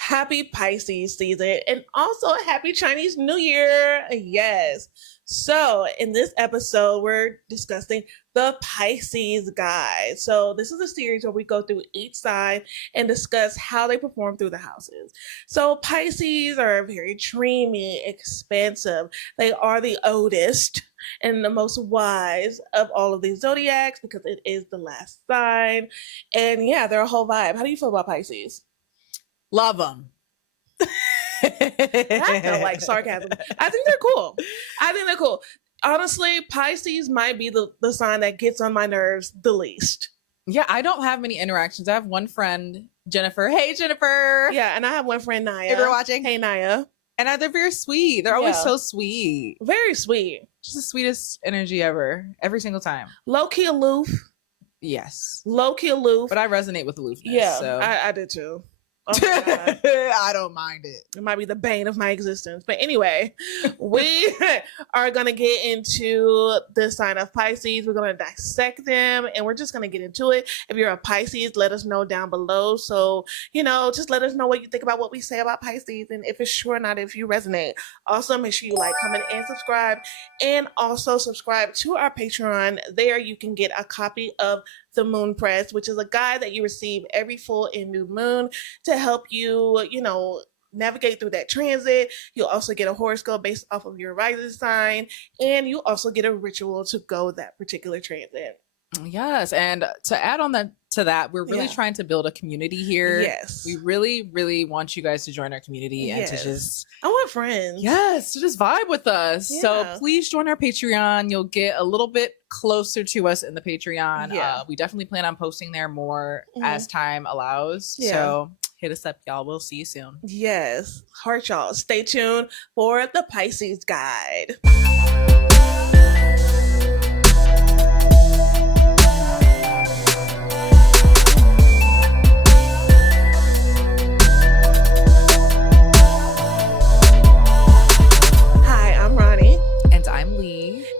Happy Pisces season and also happy Chinese New Year. Yes. So, in this episode, we're discussing the Pisces guide. So, this is a series where we go through each sign and discuss how they perform through the houses. So, Pisces are very dreamy, expansive. They are the oldest and the most wise of all of these zodiacs because it is the last sign. And yeah, they're a whole vibe. How do you feel about Pisces? Love them. That felt like sarcasm. I think they're cool. Honestly, Pisces might be the sign that gets on my nerves the least. Yeah, I don't have many interactions. I have one friend, Jennifer. Hey, Jennifer. Yeah, and I have one friend, Naya. If you're watching. Hey, Naya. And they're very sweet. They're always so sweet. Very sweet. Just the sweetest energy ever. Every single time. Low-key aloof. Yes. Low-key aloof. But I resonate with aloofness. Yeah, so. I did too. Oh I don't mind it. It might be the bane of my existence. But anyway, we are going to get into the sign of Pisces. We're going to dissect them and we're just going to get into it. If you're a Pisces, let us know down below. So, just let us know what you think about what we say about Pisces and if it's true or not, if you resonate. Also, make sure you like, comment, and subscribe. And also subscribe to our Patreon. There you can get a copy of the Moon Press, which is a guide that you receive every full and new moon to help you, navigate through that transit. You'll also get a horoscope based off of your rising sign, and you also get a ritual to go that particular transit. Yes, and to add on to that, we're really trying to build a community here. Yes. We really, really want you guys to join our community and to just... I want friends. Yes, to just vibe with us. Yeah. So please join our Patreon. You'll get a little bit closer to us in the Patreon. Yeah. We definitely plan on posting there more as time allows. Yeah. So hit us up, y'all. We'll see you soon. Yes. Heart, y'all. Stay tuned for the Pisces guide.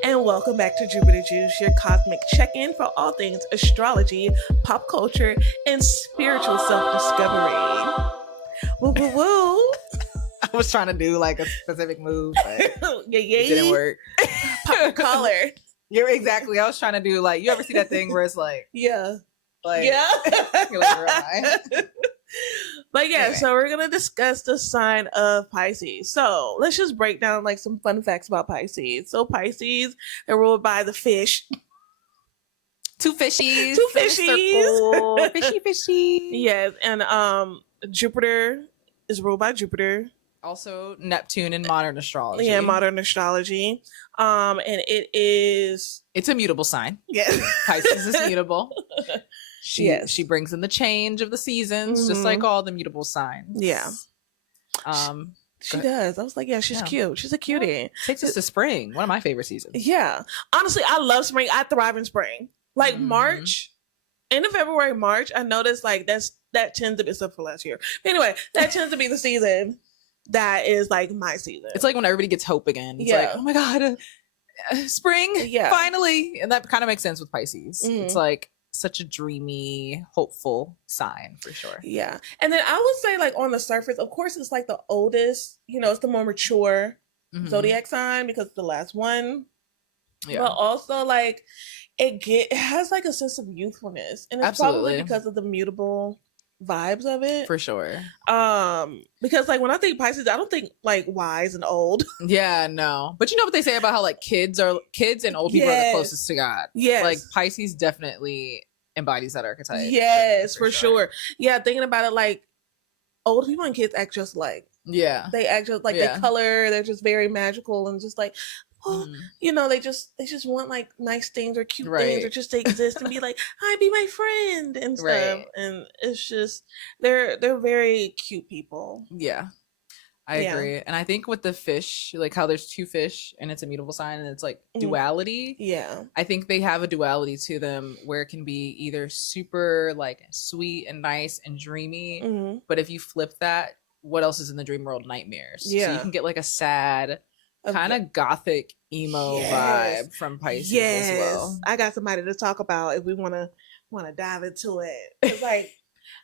And welcome back to Jupiter Juice, your cosmic check-in for all things astrology, pop culture, and spiritual self-discovery. Woo, woo, woo. I was trying to do like a specific move, but it didn't work. Pop your collar. You're exactly. I was trying to do like, you ever see that thing where it's like, you're like, where am I? But yeah, anyway. So we're going to discuss the sign of Pisces. So let's just break down like some fun facts about Pisces. So Pisces, they're ruled by the fish. Two fishies. Fishy. Yes. And Jupiter is ruled by Jupiter. Also Neptune in modern astrology. Yeah, modern astrology. And it's a mutable sign. Yes. Pisces is mutable. She brings in the change of the seasons, just like all the mutable signs. Yeah. She does. I was like, she's cute. She's a cutie. Yeah. Takes us to spring. One of my favorite seasons. Yeah. Honestly, I love spring. I thrive in spring. Like March, end of February, March, I noticed like that tends to be, except for last year. But anyway, that tends to be the season that is like my season. It's like when everybody gets hope again. It's like, oh my God, spring, finally. And that kind of makes sense with Pisces. It's like such a dreamy, hopeful sign for sure. Yeah. And then I would say like on the surface, of course, it's like the oldest, it's the more mature zodiac sign because it's the last one. Yeah. But also like it has like a sense of youthfulness. And it's probably because of the mutable vibes of it. For sure. Because like when I think Pisces, I don't think like wise and old. Yeah, no. But you know what they say about how like kids and old people are the closest to God. Yes. Like Pisces definitely embodies that archetype. Yes, for sure. Yeah, thinking about it, like old people and kids act just like. Yeah. They act just like they color, they're just very magical and just like, they just want like nice things or cute things or just to exist and be like, hi, be my friend and stuff. Right. And it's just they're very cute people. Yeah. I agree. And I think with the fish, like how there's two fish and it's a mutable sign and it's like duality. Yeah. I think they have a duality to them where it can be either super like sweet and nice and dreamy. But if you flip that, what else is in the dream world? Nightmares. Yeah. So you can get like a sad, kind of gothic emo vibe from Pisces as well. I got somebody to talk about if we want to dive into it. It's like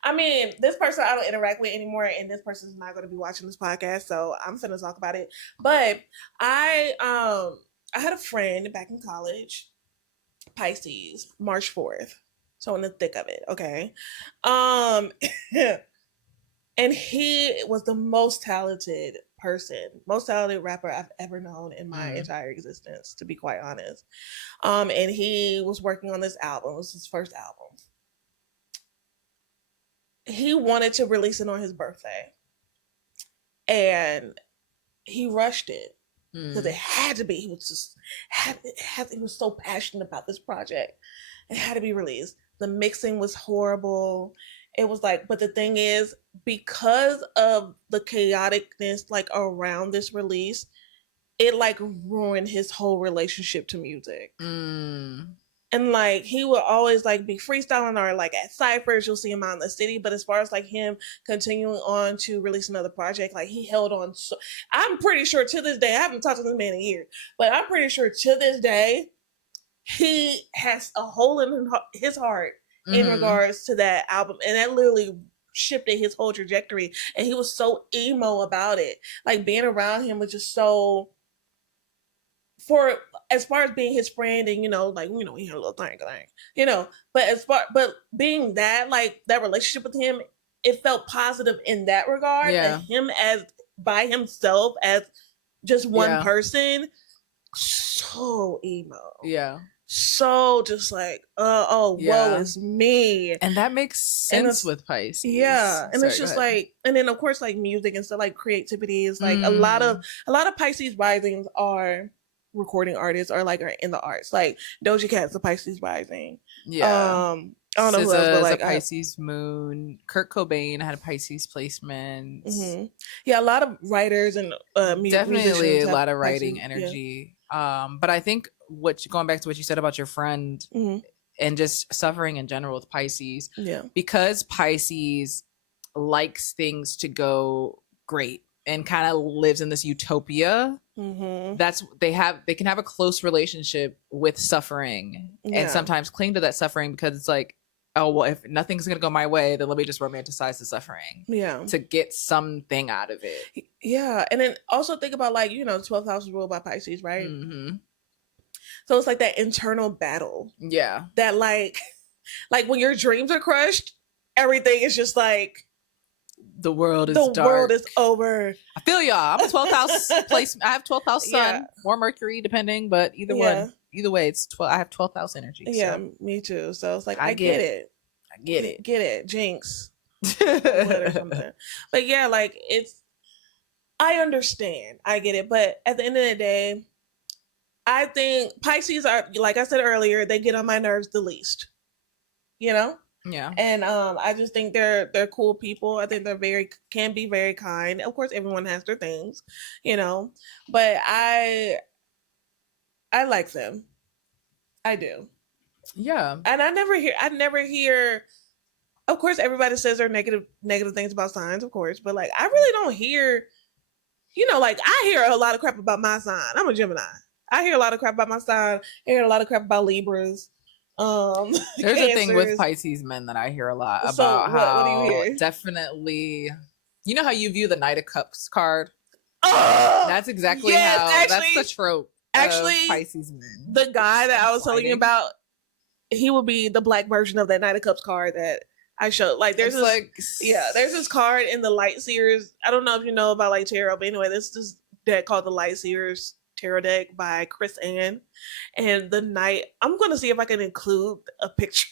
I mean, this person I don't interact with anymore, and this person's not going to be watching this podcast, so I'm finna talk about it. But I had a friend back in college, Pisces, March 4th. So in the thick of it, okay. And he was the most talented rapper I've ever known in my entire existence, to be quite honest. And he was working on this album. It was his first album. He wanted to release it on his birthday, and he rushed it because it had to be. He was just he was so passionate about this project. It had to be released. The mixing was horrible. It was like, but the thing is, because of the chaoticness like around this release, it like ruined his whole relationship to music. And like he would always like be freestyling, or like at ciphers you'll see him out in the city, but as far as like him continuing on to release another project, like he held on. So I'm pretty sure to this day, I haven't talked to this man in a year, but I'm pretty sure to this day he has a hole in his heart in regards to that album, and that literally shifted his whole trajectory. And he was so emo about it. Like being around him was just so, for as far as being his friend, and he had a little thing, but being that, like that relationship with him, it felt positive in that regard. Yeah. And him as by himself as just one person, so emo. Yeah. So just like, woe is me. And that makes sense with Pisces. Yeah. And it's just like, and then of course like music and stuff, like creativity is like a lot of Pisces risings are recording artists, or like are in the arts. Like Doja Cat's a Pisces rising. Yeah. I don't know who else, but like a Pisces moon. Kurt Cobain had a Pisces placement. Yeah, a lot of writers and definitely a lot of writing energy. Yeah. But I think going back to what you said about your friend and just suffering in general with Pisces, because Pisces likes things to go great and kind of lives in this utopia. They can have a close relationship with suffering and sometimes cling to that suffering because it's like, oh, well, if nothing's gonna go my way, then let me just romanticize the suffering to get something out of it. And then also think about like 12th house is ruled by Pisces, right? So it's like that internal battle that like when your dreams are crushed, everything is just like the world is dark. World is over. I feel y'all. I'm a 12th house place. I have 12th house sun or Mercury, depending, but either way, it's 12. I have 12th house energy. Yeah, so. Me too. So it's like I get it. I get it. Get it, Jinx. Or something. But yeah, like I understand. I get it. But at the end of the day, I think Pisces are, like I said earlier, they get on my nerves the least. Yeah. And I just think they're cool people. I think can be very kind. Of course, everyone has their things, but I like them. I do. Yeah. And I never hear, of course, everybody says their negative things about signs, of course, but like I really don't hear, like I hear a lot of crap about my sign. I'm a Gemini. I hear a lot of crap about my sign. I hear a lot of crap about Libras. There's a thing with Pisces men that I hear a lot about. What do you hear? Definitely, how you view the Knight of Cups card. That's exactly how. Actually, that's the trope. Actually, of Pisces men. The guy that I was telling you about, he will be the black version of that Knight of Cups card that I showed. Like there's there's this card in the Light Seers. I don't know if you know about like tarot, but anyway, this deck called the Light Seers tarot deck by Chris Ann, and the Knight. I'm gonna see if I can include a picture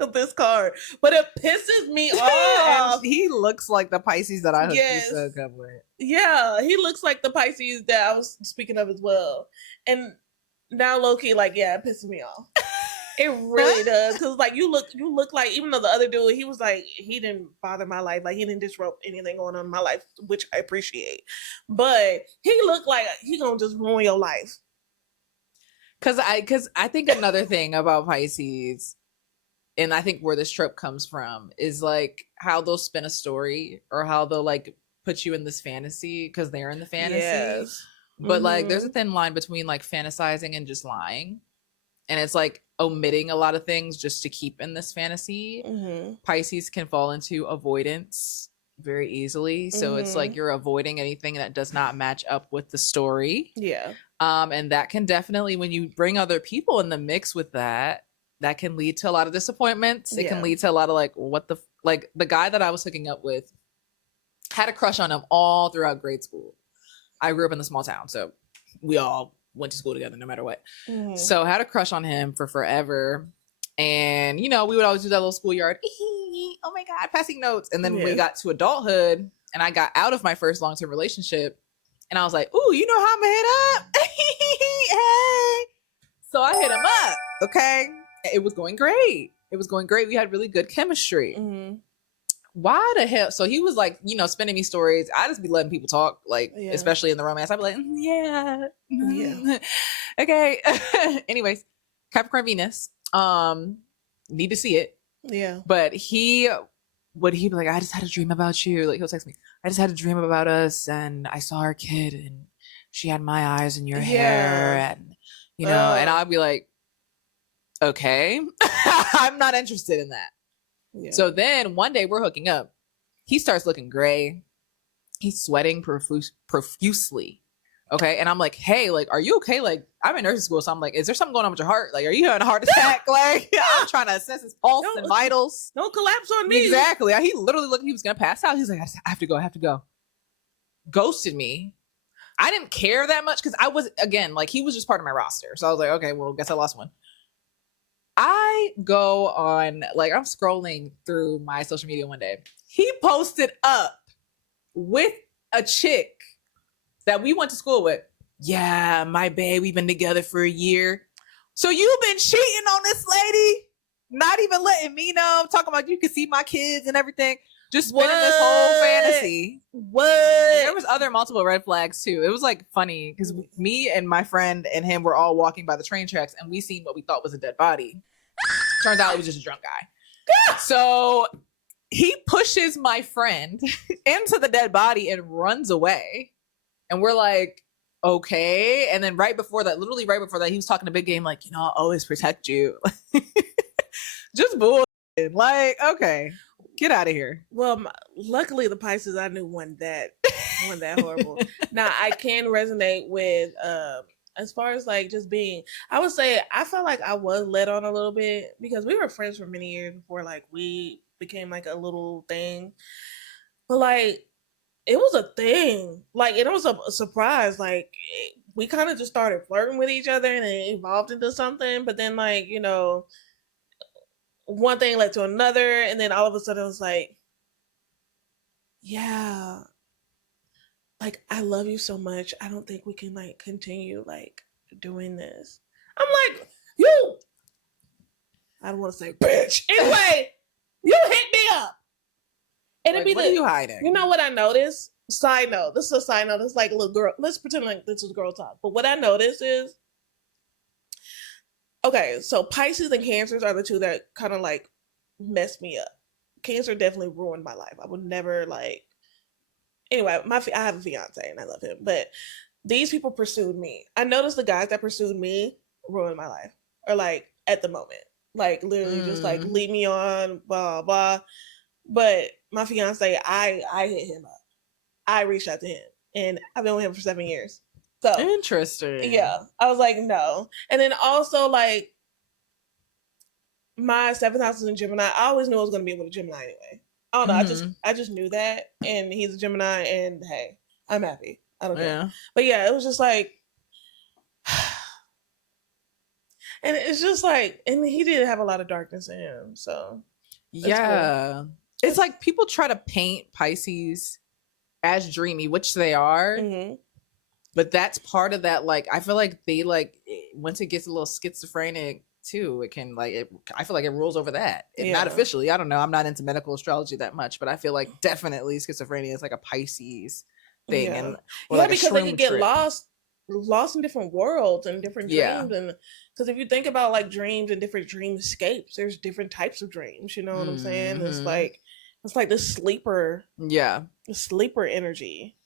of this card, but it pisses me off. And he looks like the Pisces that I hooked you up with. Yeah, he looks like the Pisces that I was speaking of as well. And now low-key, like, it pisses me off. It really does. Because like you look like, even though the other dude, he was like, he didn't bother my life, like he didn't disrupt anything going on in my life, which I appreciate. But he looked like he gonna just ruin your life. Cause I think another thing about Pisces, and I think where this trope comes from, is like how they'll spin a story or how they'll like put you in this fantasy because they're in the fantasy. Yes. But like there's a thin line between like fantasizing and just lying. and it's like omitting a lot of things just to keep in this fantasy. Pisces can fall into avoidance very easily. So it's like you're avoiding anything that does not match up with the story. Yeah. And that can definitely, when you bring other people in the mix with that can lead to a lot of disappointments. It can lead to a lot of like, like the guy that I was hooking up with had a crush on him all throughout grade school. I grew up in a small town, so we all went to school together no matter what. So had a crush on him for forever. And, you know, we would always do that little schoolyard, oh my God, passing notes. And then we got to adulthood and I got out of my first long-term relationship. And I was like, ooh, you know how I'm gonna hit up? Hey. So I hit him up, okay? It was going great. We had really good chemistry. Why the hell? So he was like, you know, spending me stories. I just be letting people talk, like, especially in the romance. I'd be like, yeah. Okay. Anyways, Capricorn Venus. Need to see it. Yeah. But he would be like, I just had a dream about you. Like, he'll text me, I just had a dream about us and I saw our kid and she had my eyes and your hair and, you know, and I'd be like, okay, I'm not interested in that. Yeah. So then one day we're hooking up. He starts looking gray. He's sweating profusely. Okay. And I'm like, hey, like, are you okay? Like, I'm in nursing school. So I'm like, is there something going on with your heart? Like, are you having a heart attack? Like, I'm trying to assess his pulse and vitals. Don't collapse on me. Exactly. He literally looked, he was going to pass out. He's like, I have to go. Ghosted me. I didn't care that much because I was, again, like, he was just part of my roster. So I was like, okay, well, guess I lost one. I go on, like, I'm scrolling through my social media one day. He posted up with a chick that we went to school with. Yeah, my babe, we've been together for a year. So you've been cheating on this lady? Not even letting me know. I'm talking about you can see my kids and everything. Just spinning this whole fantasy. There was other multiple red flags too. It was like funny because me and my friend and him were all walking by the train tracks and we seen what we thought was a dead body. Turns out it was just a drunk guy. So he pushes my friend into the dead body and runs away. And we're like, okay. And then literally right before that, he was talking a big game like, you know, I'll always protect you. Just bullshit. Like, okay, get out of here. Well, luckily the Pisces I knew weren't that horrible. Now I can resonate with as far as like just being, I would say I felt like I was led on a little bit because we were friends for many years before like we became like a little thing. But like it was a thing. Like it was a surprise. Like we kind of just started flirting with each other and it evolved into something. But then like, you know, one thing led to another, and then all of a sudden it was like, yeah, like I love you so much. I don't think we can like continue like doing this. I'm like, I don't want to say bitch. Anyway, you hit me up. And like, what are you hiding? You know what I noticed? Side note. This is a side note. It's like a little girl. Let's pretend like this is girl talk. But what I noticed is, okay, so Pisces and Cancers are the two that kind of like messed me up. Cancer definitely ruined my life. I would never like. Anyway, I have a fiance and I love him, but these people pursued me. I noticed the guys that pursued me ruined my life, or like at the moment, like literally just like lead me on, blah blah. But my fiance, I hit him up. I reached out to him, and I've been with him for 7 years. So interesting. Yeah, I was like, no. And then also like my 7th house is in Gemini. I always knew I was going to be with a Gemini anyway. I don't know. I just knew that, and he's a Gemini, and hey, I'm happy. I don't care. But yeah, it was just like, and it's just like, and he did have a lot of darkness in him. So yeah, cool. It's like people try to paint Pisces as dreamy, which they are. But that's part of that. Like, I feel like they like once it gets a little schizophrenic too, it can like I feel like it rules over that. And not officially. I don't know. I'm not into medical astrology that much, but I feel like definitely schizophrenia is like a Pisces thing. And like because they can get lost in different worlds and different dreams. And because if you think about like dreams and different dreamscapes, there's different types of dreams. You know what I'm saying? It's like the sleeper. Yeah. The sleeper energy.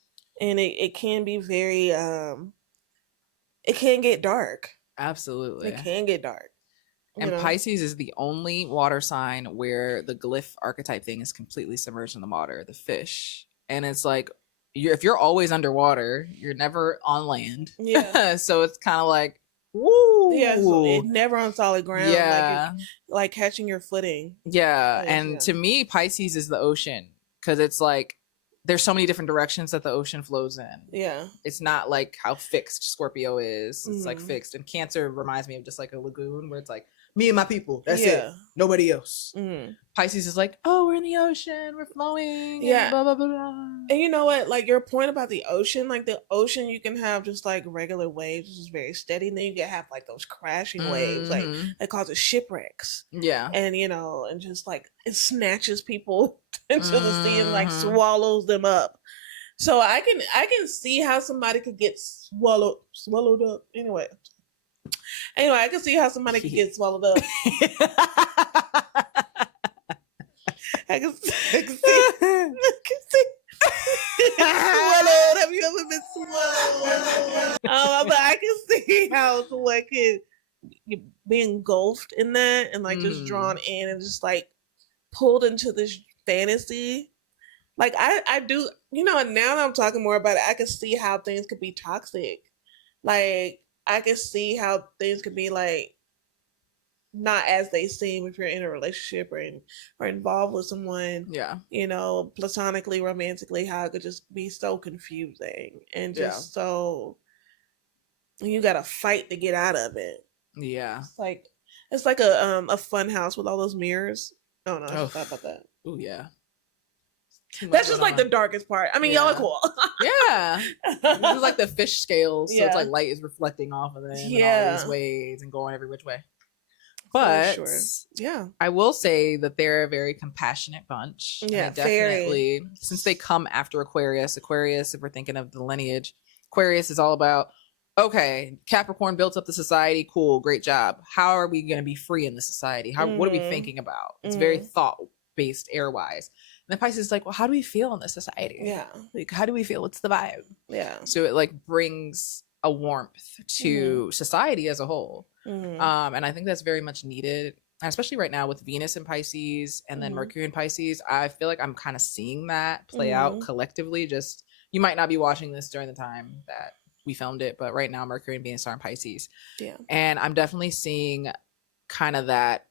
And it can be very it can get dark. Absolutely. It can get dark. And Pisces is the only water sign where the glyph archetype thing is completely submerged in the water, the fish. And it's like, if you're always underwater, you're never on land. Yeah. So it's kind of like, woo. Yeah, so it's never on solid ground. Yeah. Like catching your footing. Yeah. And to me, Pisces is the ocean, because it's like, there's so many different directions that the ocean flows in. Yeah. It's not like how fixed Scorpio is. It's like fixed. And Cancer reminds me of just like a lagoon where it's like, me and my people. That's it. Nobody else. Pisces is like, oh, we're in the ocean. We're flowing. Yeah. Blah, blah, blah, blah. And you know what? Like your point about the ocean, like the ocean, you can have just like regular waves, which is very steady. And then you can have like those crashing waves, like that causes shipwrecks. Yeah. And, and just like it snatches people into the sea and like swallows them up. So I can see how somebody could get swallowed up. Anyway, I can see how somebody could get swallowed up. I can see. Swallowed. Have you ever been swallowed? But I can see how someone could be engulfed in that and like just drawn in and just like pulled into this fantasy. Like I do, now that I'm talking more about it, I can see how things could be toxic. Like I can see how things could be like not as they seem if you're in a relationship or involved with someone. Yeah. Platonically, romantically, how it could just be so confusing and just so you gotta fight to get out of it. Yeah. It's like a fun house with all those mirrors. Oh no, I just thought about that. Oh yeah. That's just like the darkest part. I mean, y'all are cool. Yeah. It's like the fish scales. So it's like light is reflecting off of them in all these ways and going every which way. But I will say that they're a very compassionate bunch. Yeah, definitely. Since they come after Aquarius, if we're thinking of the lineage, Aquarius is all about, okay, Capricorn built up the society. Cool. Great job. How are we going to be free in the society? What are we thinking about? It's very thought-based, air-wise. And then Pisces is like, well, how do we feel in this society? Yeah. Like, how do we feel? What's the vibe? Yeah. So it like brings a warmth to society as a whole. And I think that's very much needed, especially right now with Venus in Pisces and then Mercury in Pisces. I feel like I'm kind of seeing that play out collectively. Just, you might not be watching this during the time that we filmed it, but right now Mercury and Venus are in Pisces. Yeah. And I'm definitely seeing kind of that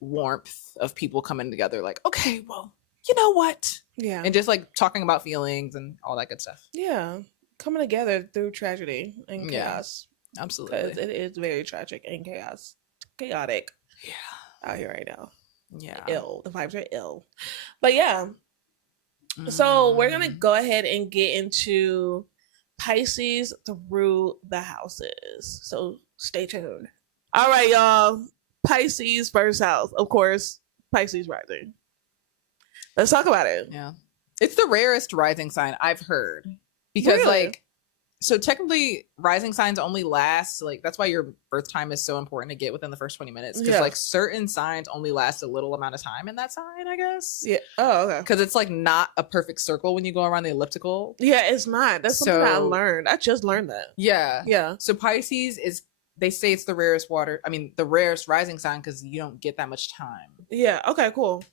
warmth of people coming together like, okay, well, you know what? Yeah. And just like talking about feelings and all that good stuff. Yeah. Coming together through tragedy and chaos. Absolutely. It is very tragic and chaotic. Yeah. Out here right now. Yeah. Ill. The vibes are ill. But yeah. So we're going to go ahead and get into Pisces through the houses. So stay tuned. All right, y'all. Pisces first house. Of course, Pisces rising. Let's talk about it. Yeah. It's the rarest rising sign I've heard. Because like, so technically rising signs only last, like, that's why your birth time is so important to get within the first 20 minutes. Because like certain signs only last a little amount of time in that sign, I guess. Yeah. Oh, okay. Because it's like not a perfect circle when you go around the elliptical. Yeah, it's not. That's something I learned. I just learned that. Yeah. Yeah. So Pisces is, they say it's the rarest the rarest rising sign because you don't get that much time. Yeah. Okay, cool.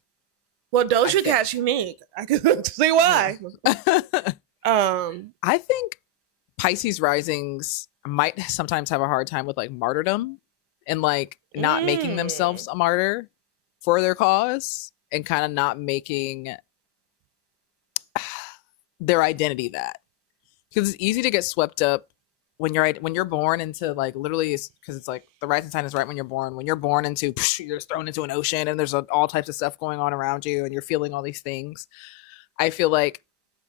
Well, Doja Cat's unique. I can see why. I think Pisces risings might sometimes have a hard time with like martyrdom and like not making themselves a martyr for their cause and kind of not making their identity that, because it's easy to get swept up when you're born into like literally, because it's like the rising sign is right when you're born into you're thrown into an ocean and there's all types of stuff going on around you and you're feeling all these things. I feel like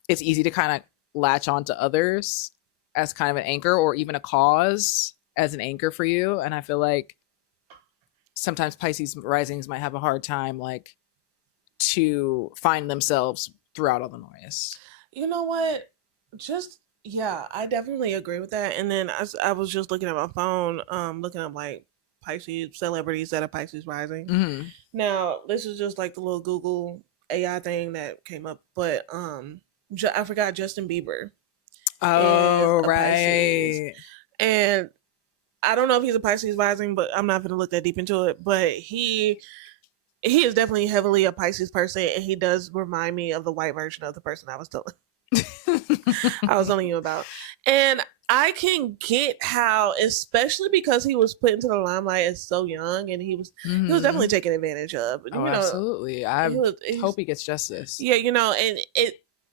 it's easy to kind of latch on to others as kind of an anchor or even a cause as an anchor for you. And I feel like sometimes Pisces risings might have a hard time like to find themselves throughout all the noise. You know what? I definitely agree with that. And then I was just looking at my phone, looking up like Pisces celebrities that are Pisces rising. Now, this is just like the little Google AI thing that came up, but I forgot Justin Bieber. Oh, right. Pisces. And I don't know if he's a Pisces rising, but I'm not going to look that deep into it. But he is definitely heavily a Pisces person, and he does remind me of the white version of the person I was telling you about. And I can get how, especially because he was put into the limelight as so young, and he was definitely taken advantage of. Oh, absolutely. I hope he gets justice. Yeah,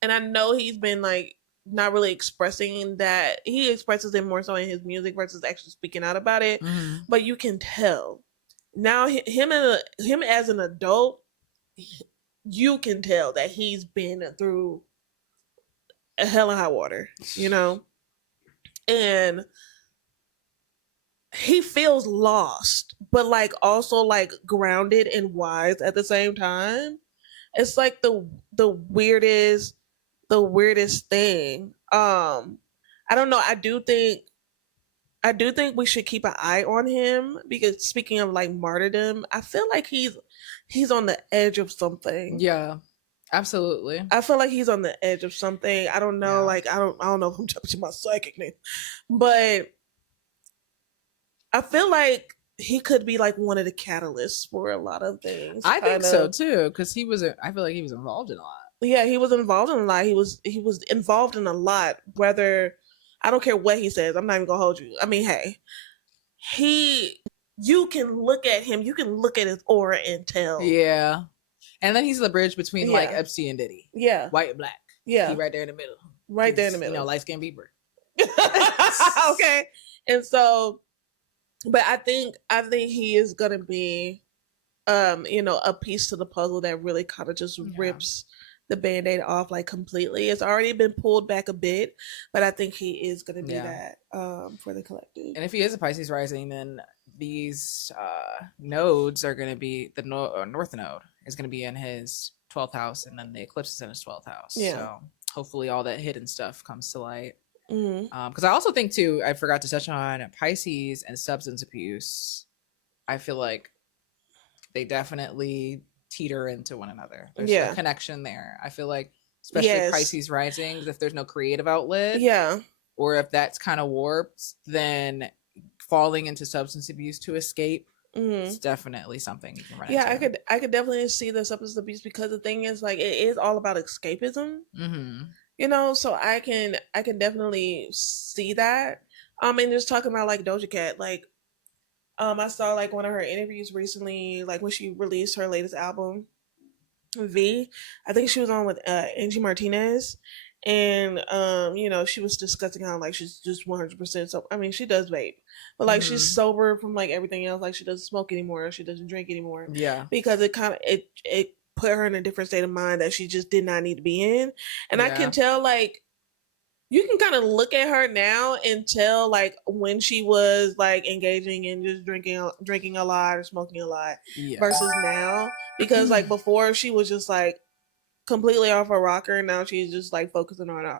and I know he's been like not really expressing that. He expresses it more so in his music versus actually speaking out about it. But you can tell now him as an adult, you can tell that he's been through a hell of high water, and he feels lost, but like also like grounded and wise at the same time. It's like the weirdest thing. I don't know. I do think we should keep an eye on him, because speaking of like martyrdom, I feel like he's on the edge of something. Yeah, absolutely. I feel like he's on the edge of something. I don't know. Yeah. Like I don't know if I'm touching my psychic name, but I feel like he could be like one of the catalysts for a lot of things. I think so too, because I feel like he was involved in a lot. Yeah, he was involved in a lot. He was involved in a lot. Whether, I don't care what he says, I'm not even gonna hold you. I mean, hey, you can look at him, you can look at his aura and tell. Yeah. And then he's the bridge between like Epstein and Diddy. Yeah. White and black. Yeah. He right there in the middle. Right there in the middle. Light-skinned Bieber. Okay. And so, but I think he is gonna be a piece to the puzzle that really kind of just rips the Band-Aid off like completely. It's already been pulled back a bit, but I think he is going to be that for the collective. And if he is a Pisces rising, then these nodes are going to be the North Node is going to be in his 12th house, and then the eclipse is in his 12th house. Yeah. So hopefully all that hidden stuff comes to light. Because I also think too, I forgot to touch on Pisces and substance abuse. I feel like they definitely teeter into one another. There's a connection there. I feel like, especially Pisces risings, if there's no creative outlet, or if that's kind of warped, then falling into substance abuse to escape, it's definitely something you can run into. I could definitely see the substance abuse, because the thing is, like, it is all about escapism. So I can definitely see that. And just talking about like Doja Cat, like, I saw like one of her interviews recently, like when she released her latest album, V. I think she was on with Angie Martinez, and she was discussing how like she's just 100%. So I mean, she does vape, but like she's sober from like everything else. Like she doesn't smoke anymore, she doesn't drink anymore. Yeah, because it kind of it put her in a different state of mind that she just did not need to be in, and I can tell like. You can kind of look at her now and tell like when she was like engaging in just drinking a lot or smoking a lot versus now, because like before she was just like completely off her rocker, and now she's just like focusing on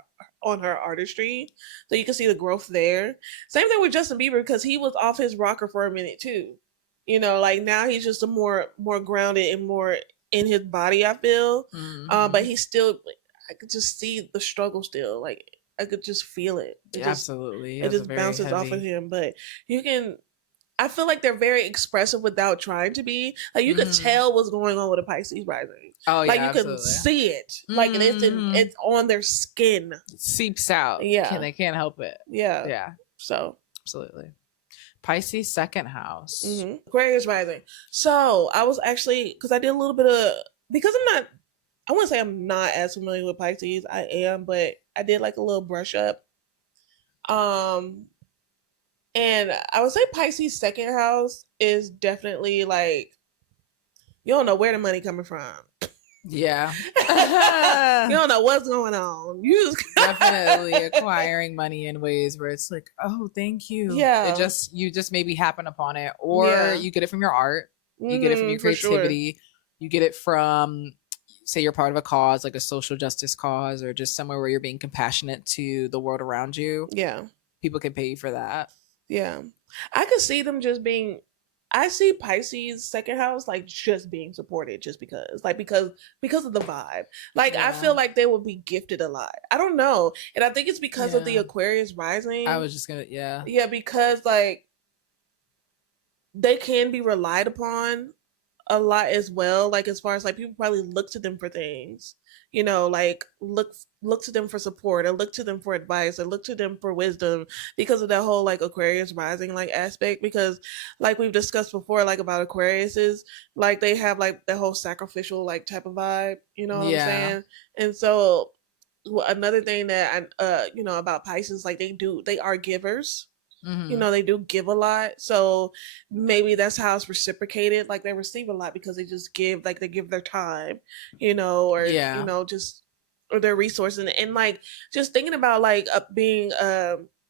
her artistry. So you can see the growth there. Same thing with Justin Bieber, because he was off his rocker for a minute too. Like now he's just a more grounded and more in his body, I feel. But he's still, I could just see the struggle still. Like I could just feel it. Absolutely. It just bounces off of him. But I feel like they're very expressive without trying to be. Like you could tell what's going on with a Pisces rising. Oh yeah, like you can see it. Like it's on their skin. It seeps out. Yeah, they can't help it. Yeah. So absolutely. Pisces second house. Aquarius rising. So I was actually, because I did a little bit of, because I wouldn't say I'm not as familiar with Pisces. I am, but I did like a little brush up. And I would say Pisces second house is definitely like, you don't know where the money coming from. Yeah. You don't know what's going on. You just definitely acquiring money in ways where it's like, oh, thank you. Yeah. You just maybe happen upon it, or you get it from your art. You get it from your creativity. Sure. You get it from, say you're part of a cause, like a social justice cause, or just somewhere where you're being compassionate to the world around you. Yeah. People can pay you for that. Yeah. I could see them just being, I see Pisces second house like just being supported just because of the vibe. Like I feel like they will be gifted a lot. I don't know. And I think it's because of the Aquarius rising. I was just gonna Yeah, because like they can be relied upon a lot as well, like as far as like people probably look to them for things, you know, like look to them for support, or look to them for advice, or look to them for wisdom, because of that whole like Aquarius rising like aspect. Because like we've discussed before, like about Aquarius is like they have like the whole sacrificial like type of vibe, you know what I'm saying? And so another thing that I you know about Pisces, like they are givers. You know, they do give a lot. So maybe that's how it's reciprocated. Like they receive a lot because they just give, like they give their time, you know, or, you know, just, or their resources. And like, just thinking about like being,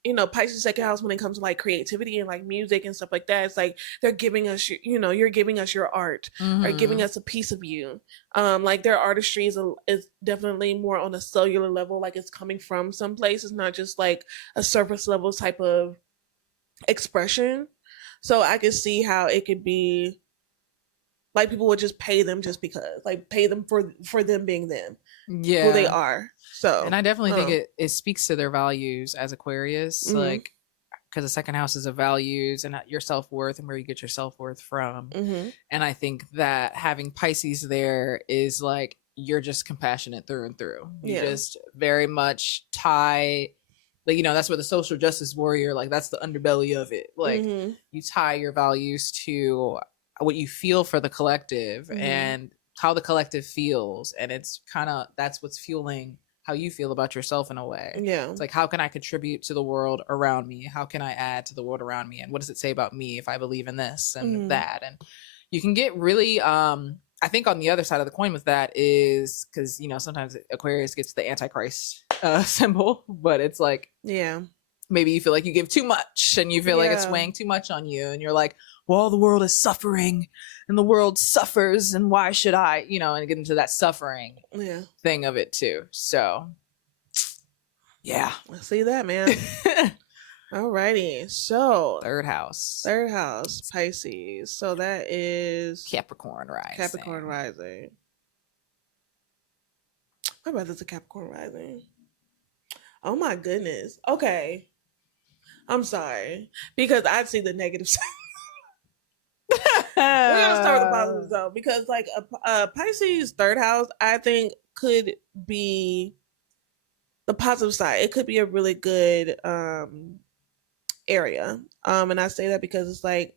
you know, Pisces second house when it comes to like creativity and like music and stuff like that. It's like they're giving us, you know, you're giving us your art, or giving us a piece of you. Like their artistry is definitely more on a cellular level. Like it's coming from some place. It's not just like a surface level type of expression. So I could see how it could be like people would just pay them just because, like pay them for them being them, who they are. So, and I definitely think it speaks to their values as Aquarius, like because the second house is of values and your self-worth and where you get your self-worth from. And I think that having Pisces there is like you're just compassionate through and through. You just very much tie, like, you know, that's where the social justice warrior, like that's the underbelly of it. Like you tie your values to what you feel for the collective and how the collective feels. And it's kind of, that's what's fueling how you feel about yourself in a way. Yeah. It's like, how can I contribute to the world around me? How can I add to the world around me? And what does it say about me if I believe in this and that? And you can get really, I think on the other side of the coin with that is because, you know, sometimes Aquarius gets the Antichrist symbol, but it's like, maybe you feel like you give too much and you feel like it's weighing too much on you. And you're like, well, the world is suffering and the world suffers. And why should I, you know, and get into that suffering thing of it too. So, yeah. I see that, man. Alrighty. So third house, Pisces. So that is Capricorn rising. My brother's a Capricorn rising. Oh my goodness. Okay. I'm sorry. Because I see the negative side. We're gonna start with the positives though, because like a Pisces third house, I think could be the positive side. It could be a really good area. And I say that because it's like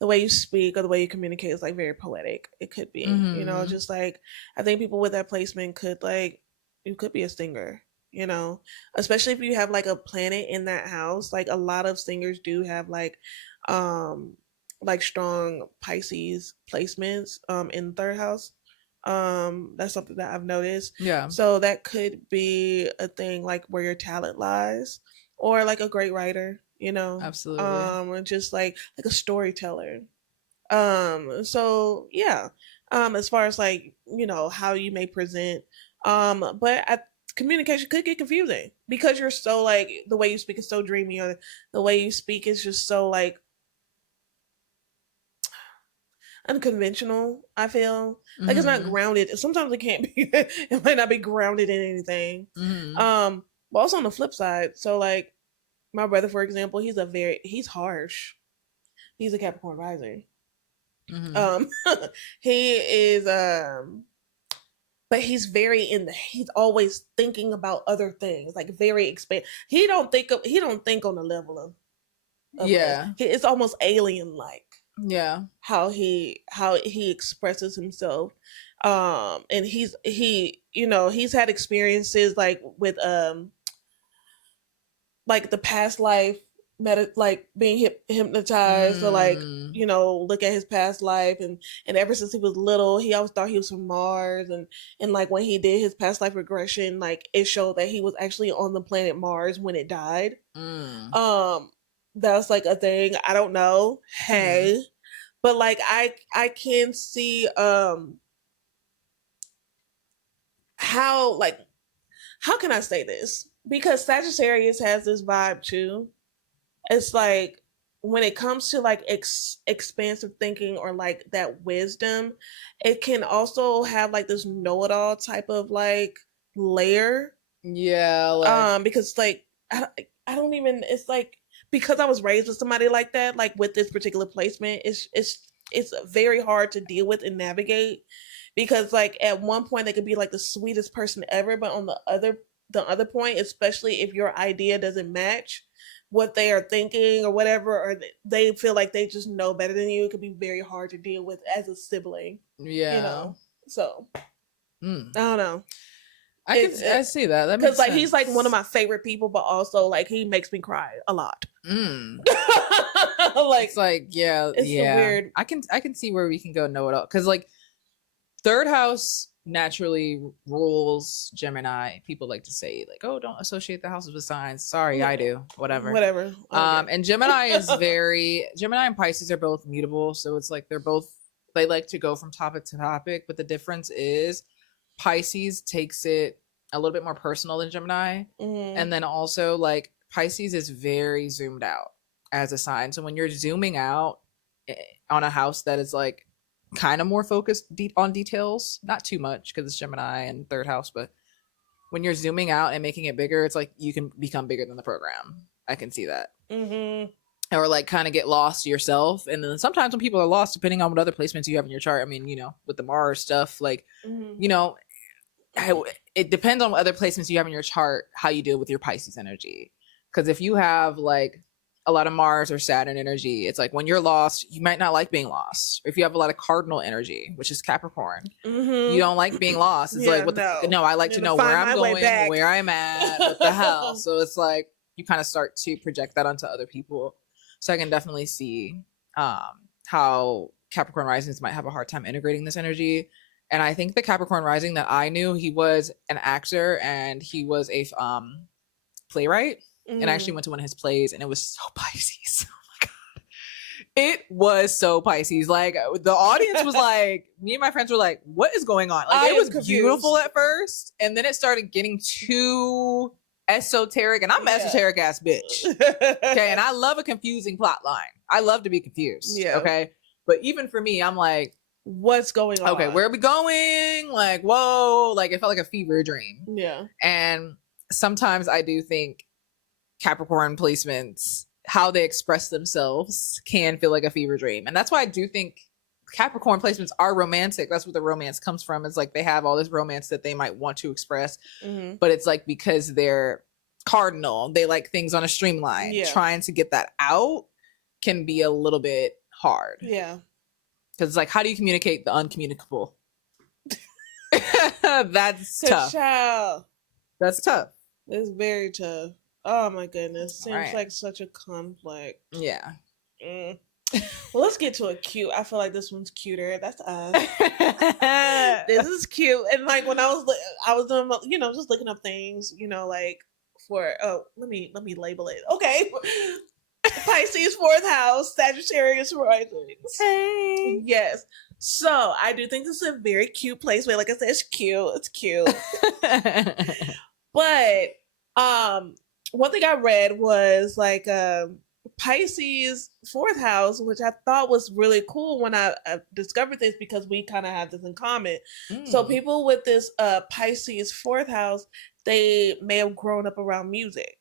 the way you speak or the way you communicate is like very poetic. It could be, you know, just like I think people with that placement could like, you could be a singer, you know, especially if you have like a planet in that house. Like a lot of singers do have like strong Pisces placements in the third house. That's something that I've noticed. Yeah. So that could be a thing like where your talent lies, or like a great writer, you know. Absolutely. Or just like a storyteller. So yeah. As far as like, you know, how you may present. But communication could get confusing because you're so like the way you speak is so dreamy, or the way you speak is just so like unconventional. I feel like it's not grounded. Sometimes it can't be. It might not be grounded in anything. But also on the flip side, so like my brother, for example, he's harsh. He's a Capricorn rising. He is but he's he's always thinking about other things, like very he don't think on the level of it's almost alien like. Yeah, how he expresses himself. And he you know, he's had experiences like with like the past life like being hypnotized to like, you know, look at his past life, and ever since he was little he always thought he was from Mars, and like when he did his past life regression, like it showed that he was actually on the planet Mars when it died. That's like a thing. I don't know. Hey. But like I can see how can I say this? Because Sagittarius has this vibe too. It's like when it comes to like expansive thinking or like that wisdom, it can also have like this know-it-all type of like layer. Yeah. Because like I don't even, it's like because I was raised with somebody like that, like with this particular placement, it's very hard to deal with and navigate, because like at one point they could be like the sweetest person ever, but on the other point, especially if your idea doesn't match what they are thinking or whatever, or they feel like they just know better than you, it could be very hard to deal with as a sibling. Yeah. You know? So I don't know. I see that. That makes because like sense. he's like one of my favorite people, but also like he makes me cry a lot. Like it's like it's weird. I can see where we can go know it all, because like third house naturally rules Gemini. People like to say like, oh, don't associate the houses with signs. Sorry, I do. Whatever. Okay. And Gemini is Gemini and Pisces are both mutable, so it's like they like to go from topic to topic, but the difference is Pisces takes it a little bit more personal than Gemini. And then also like Pisces is very zoomed out as a sign. So when you're zooming out on a house that is like kind of more focused on details, not too much because it's Gemini and third house, but when you're zooming out and making it bigger, it's like you can become bigger than the program. I can see that. Or like kind of get lost yourself. And then sometimes when people are lost, depending on what other placements you have in your chart, I mean, you know, with the Mars stuff, like, you know, it depends on what other placements you have in your chart, how you deal with your Pisces energy. Because if you have like a lot of Mars or Saturn energy, it's like when you're lost, you might not like being lost. Or if you have a lot of cardinal energy, which is Capricorn, you don't like being lost. It's like, I like to know where I'm going, where I'm at, what the hell. So it's like you kind of start to project that onto other people. So I can definitely see how Capricorn risings might have a hard time integrating this energy. And I think the Capricorn rising that I knew, he was an actor and he was a playwright. And I actually went to one of his plays and it was so Pisces. Oh my God. It was so Pisces. Like the audience was like, me and my friends were like, what is going on? Like it was confused. Beautiful at first. And then it started getting too esoteric, and I'm an esoteric ass bitch. Okay. And I love a confusing plot line. I love to be confused. Yeah. Okay. But even for me, I'm like, what's going on? Okay, where are we going? Like, whoa, like it felt like a fever dream. Yeah. And sometimes I do think Capricorn placements, how they express themselves can feel like a fever dream. And that's why I do think Capricorn placements are romantic. That's where the romance comes from. It's like they have all this romance that they might want to express, but it's like because they're cardinal, they like things on a streamline. Yeah. Trying to get that out can be a little bit hard. Yeah. Because it's like, how do you communicate the uncommunicable? That's tough. That's tough. It's very tough. Oh my goodness. Seems like such a conflict. Yeah. Well, let's get to a cute. I feel like this one's cuter. That's us. This is cute. And like when I was doing, you know, just looking up things, you know, like for let me label it. Okay. Pisces 4th house, Sagittarius risings. Hey. Yes. So I do think this is a very cute place. Like I said, it's cute. It's cute. But one thing I read was like Pisces 4th house, which I thought was really cool when I discovered this, because we kind of have this in common. So people with this Pisces 4th house, they may have grown up around music.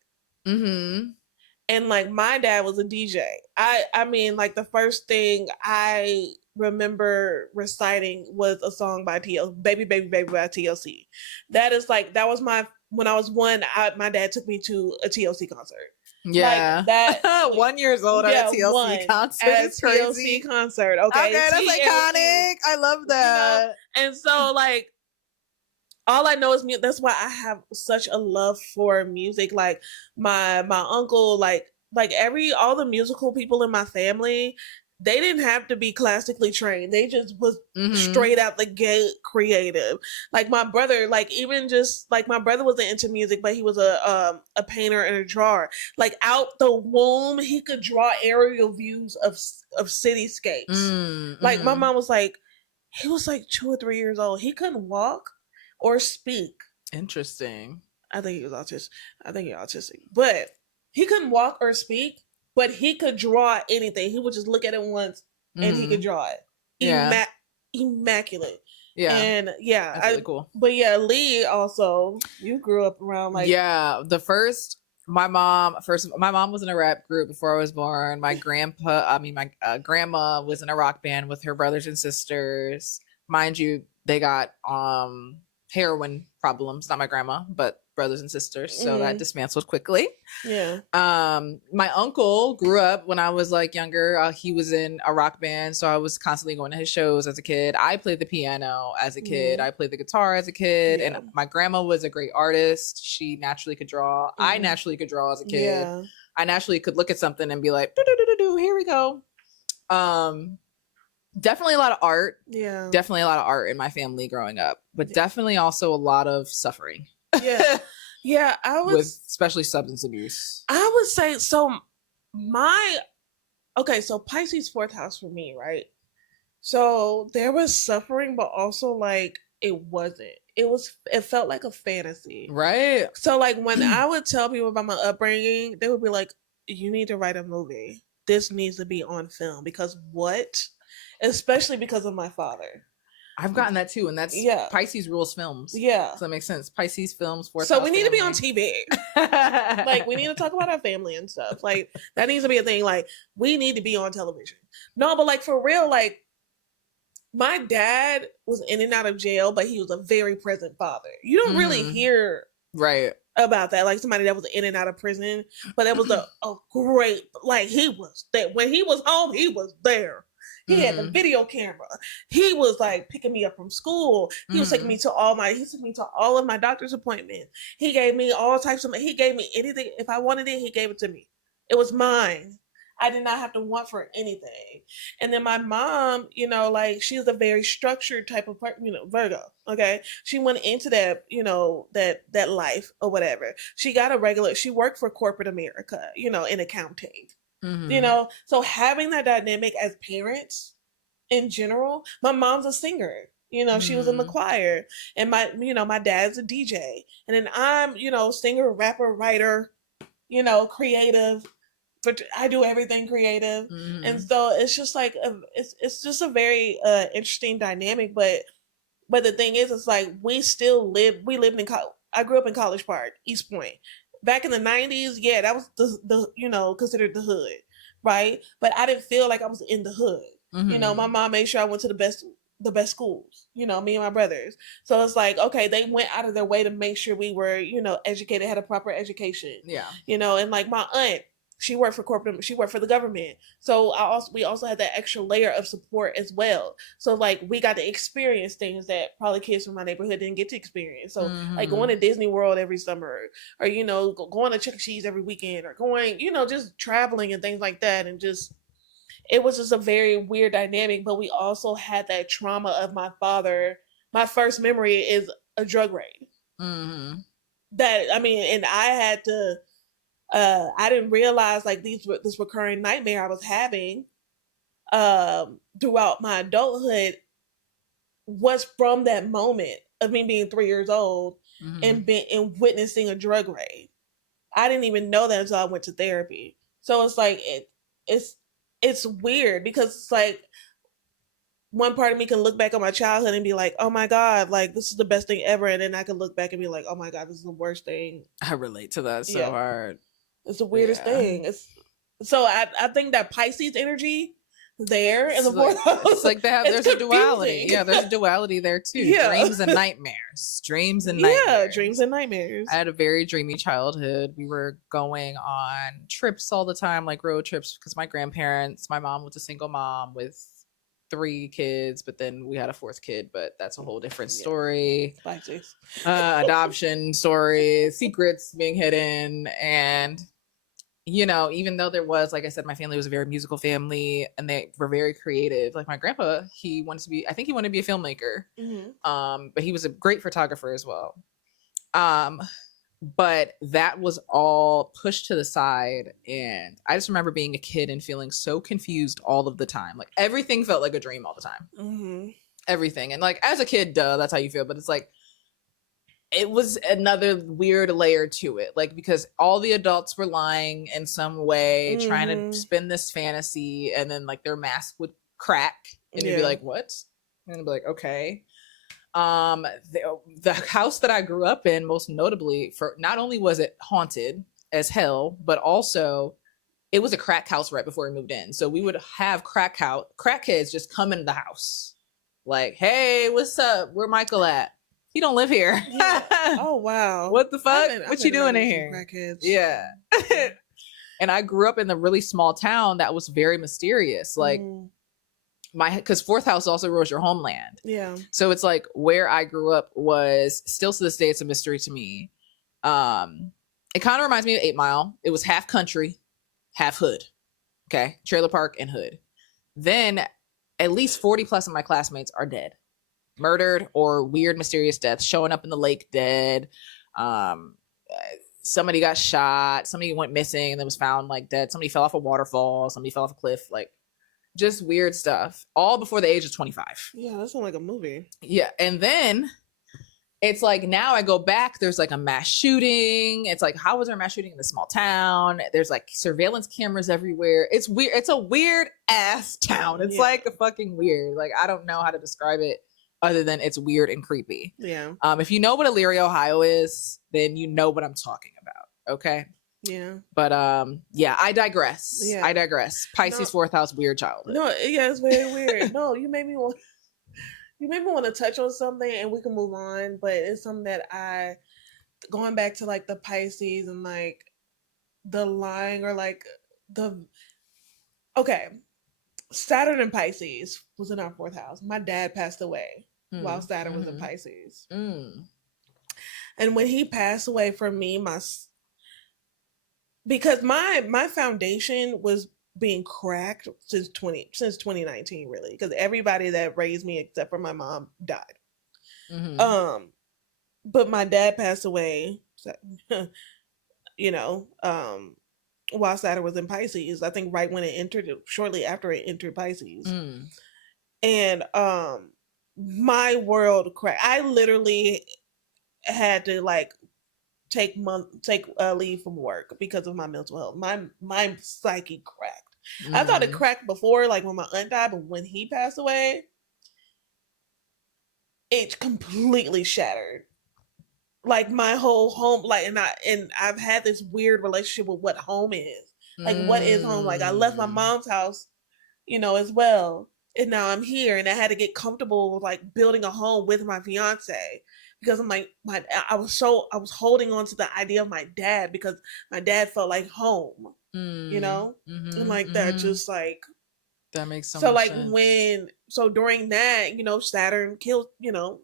And like my dad was a DJ. I mean, like the first thing I remember reciting was a song by Baby Baby Baby by TLC. That was when I was one, my dad took me to a TLC concert. Yeah. Like that 1 year old at a TLC concert. At a TLC concert. Okay, that's iconic. I love that. You know? And so like all I know is music. That's why I have such a love for music. Like my uncle, like all the musical people in my family, they didn't have to be classically trained. They just was straight out the gate creative. Like my brother, like even just like my brother wasn't into music, but he was a painter and a drawer. Like out the womb, he could draw aerial views of cityscapes. Like my mom was like, he was like 2 or 3 years old. He couldn't walk or speak. Interesting. I think he was autistic. But he couldn't walk or speak, but he could draw anything. He would just look at it once and he could draw it. Immaculate. Yeah. And yeah. That's really cool. But yeah, Lee also, you grew up around like... Yeah. The first my mom was in a rap group before I was born. My grandma was in a rock band with her brothers and sisters. Mind you, they got heroin problems. Not my grandma, but brothers and sisters. So that dismantled quickly. Yeah. My uncle grew up when I was like younger. He was in a rock band, so I was constantly going to his shows as a kid. I played the piano as a kid. I played the guitar as a kid, and my grandma was a great artist. She naturally could draw. I naturally could draw as a kid. Yeah. I naturally could look at something and be like, here we go. Definitely a lot of art. Yeah. Definitely a lot of art in my family growing up, but definitely also a lot of suffering. Yeah. Yeah. With especially substance abuse. I would say, so Pisces 4th house for me, right? So there was suffering, but also like it wasn't. It felt like a fantasy. Right. So like when I would tell people about my upbringing, they would be like, you need to write a movie. This needs to be on film because what? Especially because of my father. I've gotten that too, and that's Pisces rules films. Yeah. So that makes sense. Pisces films, 4th So we need to be on TV. Like, we need to talk about our family and stuff. Like, that needs to be a thing. Like, we need to be on television. No, but like, for real, like, my dad was in and out of jail, but he was a very present father. You don't really hear about that. Like, somebody that was in and out of prison, but that was a great, like, he was there. When he was home, he was there. He had the video camera. He was like picking me up from school. He was taking me to all of my doctor's appointments. He gave me all types of, he gave me anything. If I wanted it, he gave it to me. It was mine. I did not have to want for anything. And then my mom, you know, like she's a very structured type of, you know, Virgo. Okay. She went into that, you know, that life or whatever. She worked for corporate America, you know, in accounting. You know, so having that dynamic as parents in general, my mom's a singer, you know, she was in the choir, and my dad's a DJ, and then I'm, you know, singer, rapper, writer, you know, creative, but I do everything creative. And so it's just like, it's just a very interesting dynamic, but the thing is, it's like, we lived in college. I grew up in College Park, East Point. Back in the 90s, yeah, that was the you know, considered the hood, right? But I didn't feel like I was in the hood. You know, my mom made sure I went to the best schools, you know, me and my brothers. So it's like, okay, they went out of their way to make sure we were, you know, educated, had a proper education. Yeah. You know, and like my aunt, she worked for the government. So we also had that extra layer of support as well. So like we got to experience things that probably kids from my neighborhood didn't get to experience. So like going to Disney World every summer, or, you know, going to Chuck E. Cheese every weekend, or going, you know, just traveling and things like that. And just, it was just a very weird dynamic. But we also had that trauma of my father. My first memory is a drug raid. That, I mean, and I had to, I didn't realize like this recurring nightmare I was having throughout my adulthood was from that moment of me being 3 years old and witnessing a drug raid. I didn't even know that until I went to therapy. So it's like it's weird, because it's like one part of me can look back on my childhood and be like, oh my God, like this is the best thing ever, and then I can look back and be like, oh my God, this is the worst thing. I relate to that so hard. It's the weirdest thing. So I think that Pisces energy there in the 4th house. It's like there's a duality. Yeah, there's a duality there too. Yeah. Dreams and nightmares. Yeah, dreams and nightmares. I had a very dreamy childhood. We were going on trips all the time, like road trips, because my mom was a single mom with 3 kids, but then we had a 4th kid, but that's a whole different story. Adoption story, secrets being hidden. And, you know, even though there was, like I said, my family was a very musical family and they were very creative. Like my grandpa, I think he wanted to be a filmmaker. But he was a great photographer as well. But that was all pushed to the side. And I just remember being a kid and feeling so confused all of the time. Like everything felt like a dream all the time. Everything. And like as a kid, that's how you feel. But it's like, it was another weird layer to it. Like, because all the adults were lying in some way, trying to spin this fantasy. And then like their mask would crack. And you'd be like, what? And I'd be like, okay. The house that I grew up in, most notably, for not only was it haunted as hell, but also it was a crack house right before we moved in. So we would have crackheads just come into the house. Like, hey, what's up? Where Michael at? He don't live here. Yeah. Oh, wow. What the fuck? What you doing in here? Crackheads. Yeah. And I grew up in a really small town that was very mysterious. Like, because fourth house also rules your homeland. Yeah. So it's like where I grew up was still to this day, it's a mystery to me. It kind of reminds me of 8 Mile. It was half country, half hood. Okay. Trailer park and hood. Then at least 40 plus of my classmates are dead, murdered, or weird, mysterious deaths, showing up in the lake dead. Somebody got shot. Somebody went missing and then was found like dead. Somebody fell off a waterfall. Somebody fell off a cliff. Like, just weird stuff, all before the age of 25. Yeah, that sounds like a movie. Yeah. And then it's like, now I go back, there's like a mass shooting. It's like, how was there a mass shooting in this small town? There's like surveillance cameras everywhere. It's weird. It's a weird ass town. It's like a fucking weird. Like, I don't know how to describe it other than it's weird and creepy. Yeah. If you know what Elyria, Ohio is, then you know what I'm talking about. Okay. Yeah. But yeah, I digress. Yeah. I digress. Pisces fourth house, weird childhood. No, yeah, it's very weird. No, you made me want to touch on something and we can move on, but it's something that going back to like the Pisces and like the lying or like Saturn and Pisces was in our fourth house. My dad passed away while Saturn was in Pisces. And when he passed away from me, because my foundation was being cracked since 2019, really, because everybody that raised me except for my mom died. But my dad passed away, while Saturn was in Pisces. I think right when it entered, shortly after it entered Pisces. And my world cracked. I literally had to like take leave from work because of my mental health. My psyche cracked. I thought it cracked before, like when my aunt died, but when he passed away, it completely shattered. Like my whole home, like, and I've had this weird relationship with what home is. Like, what is home? Like, I left my mom's house, as well, and now I'm here, and I had to get comfortable with like building a home with my fiance. Because I'm like, I was holding on to the idea of my dad because my dad felt like home, and like that, just like that makes so much like sense. During that, Saturn kills,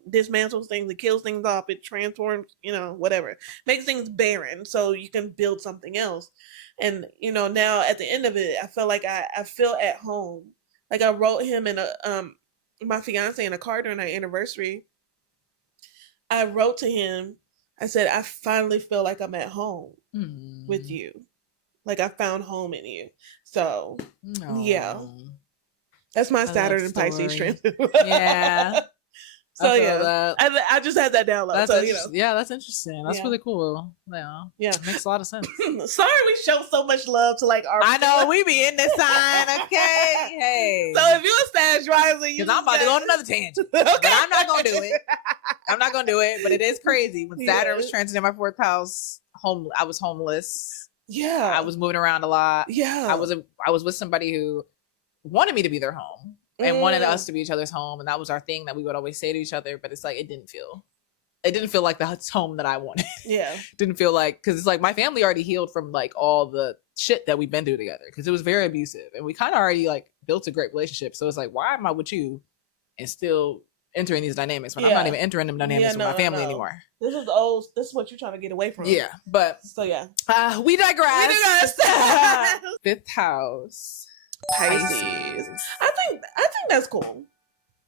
dismantles things, it kills things off, it transforms, whatever, makes things barren so you can build something else. And now at the end of it, I feel like I feel at home. Like I wrote him in my fiance in a card during our anniversary. I wrote to him, I said, I finally feel like I'm at home with you. Like I found home in you. So, yeah. That's my Saturn and Pisces transit. Yeah. So, yeah. I just had that download. Yeah, that's interesting. That's really cool. Yeah. Makes a lot of sense. Sorry we show so much love to like our... I know, we be in this sign, okay? Hey. So if you're a Sag rising... Because I'm about to go on another tangent. Okay. But I'm not going to do it. I'm not going to do it, but it is crazy. When Saturn was transiting my fourth house, I was homeless. Yeah. I was moving around a lot. Yeah. I was with somebody who wanted me to be their home and wanted us to be each other's home. And that was our thing that we would always say to each other. But it's like, it didn't feel like the home that I wanted. Yeah. Didn't feel like, because it's like my family already healed from like all the shit that we've been through together. Because it was very abusive. And we kind of already like built a great relationship. So it's like, why am I with you and still entering these dynamics when I'm not even entering them dynamics with my family anymore? This is old. This is what you're trying to get away from. Yeah. But so yeah. We digress. Fifth house. Pisces. I think that's cool.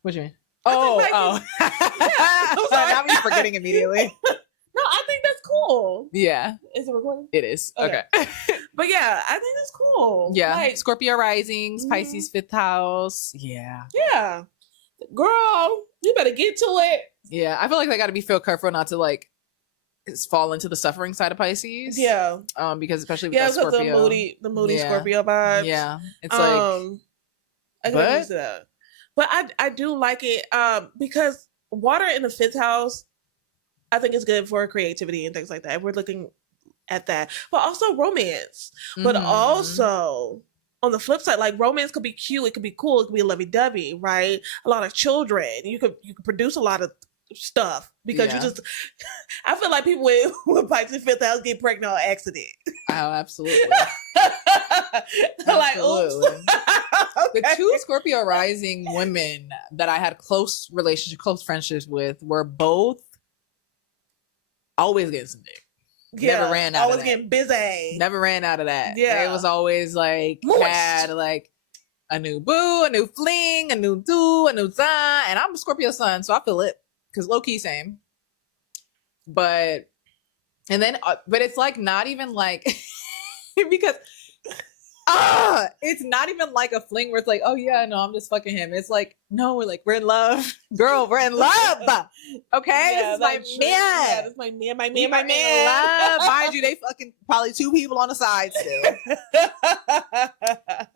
What you mean? Yeah. Now I'm forgetting immediately. No, I think that's cool. Yeah. Is it recording? It is. Okay. But yeah, I think that's cool. Yeah. Like, Scorpio risings, Pisces fifth house. Yeah. Yeah. Girl, you better get to it. Yeah. I feel like I got to be feel careful not to like fall into the suffering side of Pisces. Yeah. Because especially with Scorpio. the moody Scorpio vibes. Yeah. It's but I do like it because water in the fifth house, I think it's good for creativity and things like that. If we're looking at that. But also romance. But also on the flip side, like romance could be cute, it could be cool, it could be lovey-dovey, right? A lot of children. You could produce a lot of stuff because you just I feel like people with Pisces fifth house get pregnant on accident. Oh, absolutely. Like, oops. Okay. The two Scorpio rising women that I had close friendships with were both always getting some dick. Never ran out always of that. getting busy. Never ran out of that. Yeah. It was always like had like a new boo, a new fling, a new do, a new za. And I'm a Scorpio sun, so I feel it. Because low key same. But it's like not even like because it's not even like a fling where it's like, oh yeah, no, I'm just fucking him. It's like, no, we're in love. Girl, we're in love. Okay? Yeah, this is my man. Yeah, this is my man, my man. Love. Mind you, they fucking probably two people on the side still.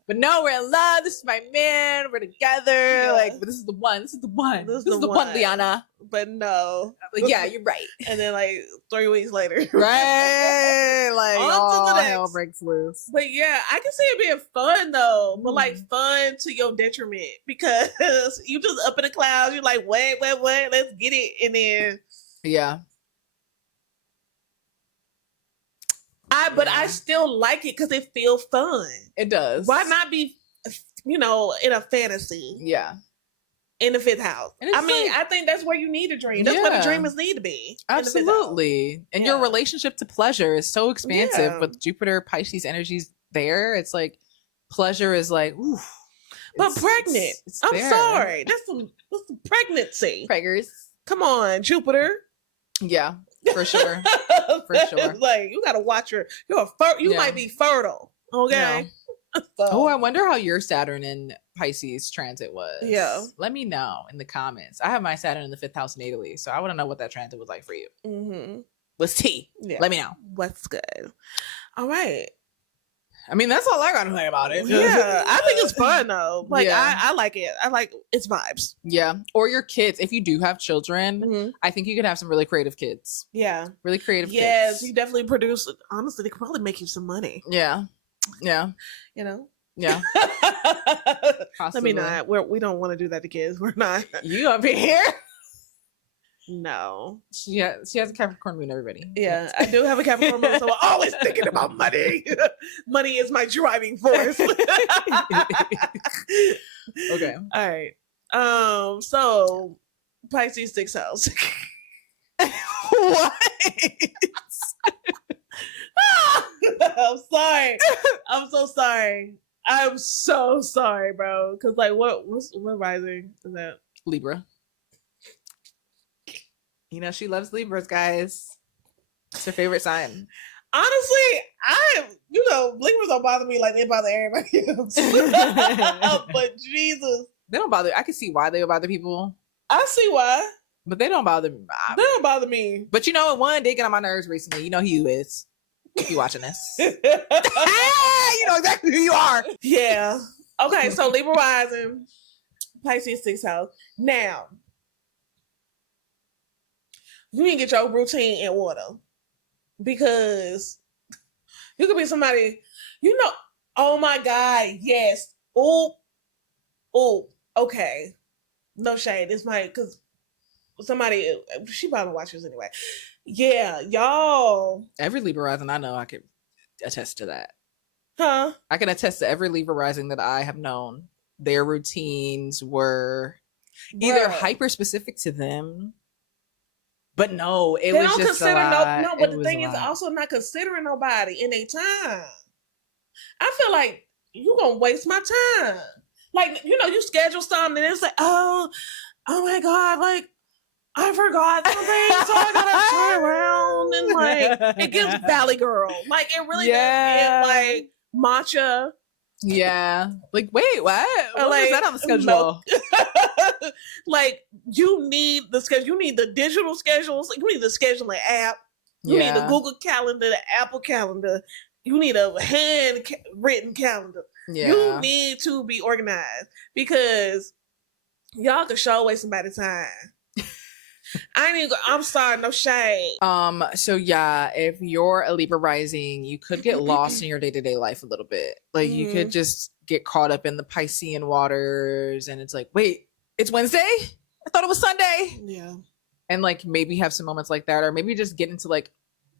But no, we're in love. This is my man. We're together. Yeah. Like, but this is the one. This is the one. This is the one, Liana. But no. Like, yeah, you're right. And then like 3 weeks later. Right. Like, all hell breaks loose. But yeah, I can see it being fun though. But like fun to your detriment. Because you just up in the clouds. You're like, what? Let's get it. And then. Yeah. But I still like it because it feels fun. It does. Why not be, in a fantasy? Yeah. In the fifth house. I think that's where you need a dream. That's where the dreamers need to be. Absolutely. And your relationship to pleasure is so expansive. Yeah. With Jupiter, Pisces energies there, it's like pleasure is like, ooh. But pregnant. I'm there. Sorry. That's some pregnancy. Preggers. Come on, Jupiter. Yeah. For sure. For sure. Like you gotta watch you might be fertile. Okay. Yeah. So. I wonder how your Saturn in Pisces transit was. Yeah. Let me know in the comments. I have my Saturn in the 5th house natally, so I want to know what that transit was like for you. Mm-hmm. What's tea? Yeah. Let me know. What's good? All right. I mean, that's all I gotta say about it. Yeah, I think it's fun though. Like, I like it. I like its vibes. Yeah. Or your kids. If you do have children, I think you could have some really creative kids. Yeah. Really creative kids. Yes, you definitely produce. Honestly, they could probably make you some money. Yeah. Yeah. Yeah. Let me not. We don't want to do that to kids. We're not. You up in here? No. She has a Capricorn moon, everybody. Yeah, I do have a Capricorn moon, so I'm always thinking about money. Money is my driving force. Okay. All right. So Pisces 6th house. What? I'm sorry. I'm so sorry. I'm so sorry, bro. Cause like what rising is that? Libra. You know, she loves Libras, guys. It's her favorite sign. Honestly, Libras don't bother me like they bother everybody else. But Jesus. They don't bother. I can see why they would bother people. I see why. But they don't bother me. They don't bother me. But you know what? One did get on my nerves recently. You know who you is. If you watching this. You know exactly who you are. Yeah. Okay, so Libra rising, Pisces 6th house. Now, you need to get your routine in order. Because you could be somebody, oh my God, yes. Oh, okay. No shade. It's because somebody, she probably watches anyway. Yeah, y'all. Every Libra rising I know, I can attest to that. Huh? I can attest to every Libra rising that I have known. Their routines were either hyper specific to them, but no, it was just a lot. No, but the thing is also not considering nobody in their time. I feel like you gonna waste my time. Like, you schedule something and it's like, oh my God, like, I forgot something, so I gotta turn around and like it gives Valley Girl. Like it really does get like matcha. Yeah. Like, wait, what? What was that on the schedule? Like you need the schedule. You need the digital schedules. You need the scheduling app. You need the Google Calendar, the Apple Calendar. You need a hand-written calendar. Yeah. You need to be organized because y'all can show away somebody's time. I'm sorry, no shade. So yeah, if you're a Libra rising, you could get lost in your day-to-day life a little bit. Like you could just get caught up in the Piscean waters, and it's like, wait, it's Wednesday? I thought it was Sunday. Yeah. And like maybe have some moments like that, or maybe just get into like,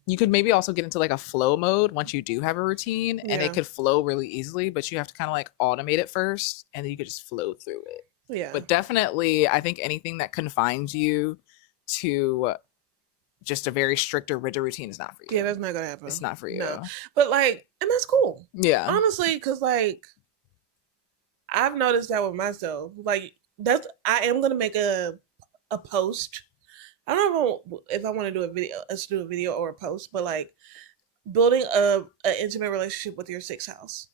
you could maybe also get into like a flow mode once you do have a routine, and it could flow really easily, but you have to kind of like automate it first, and then you could just flow through it. Yeah. But definitely, I think anything that confines you to just a very strict or rigid routine is not for you. Yeah, that's not gonna happen. It's not for you. No. But like, and that's cool. Yeah. Honestly, because like, I've noticed that with myself. Like, I am gonna make a post. I don't know if I want to do a video, or a post, but like building an intimate relationship with your sixth house,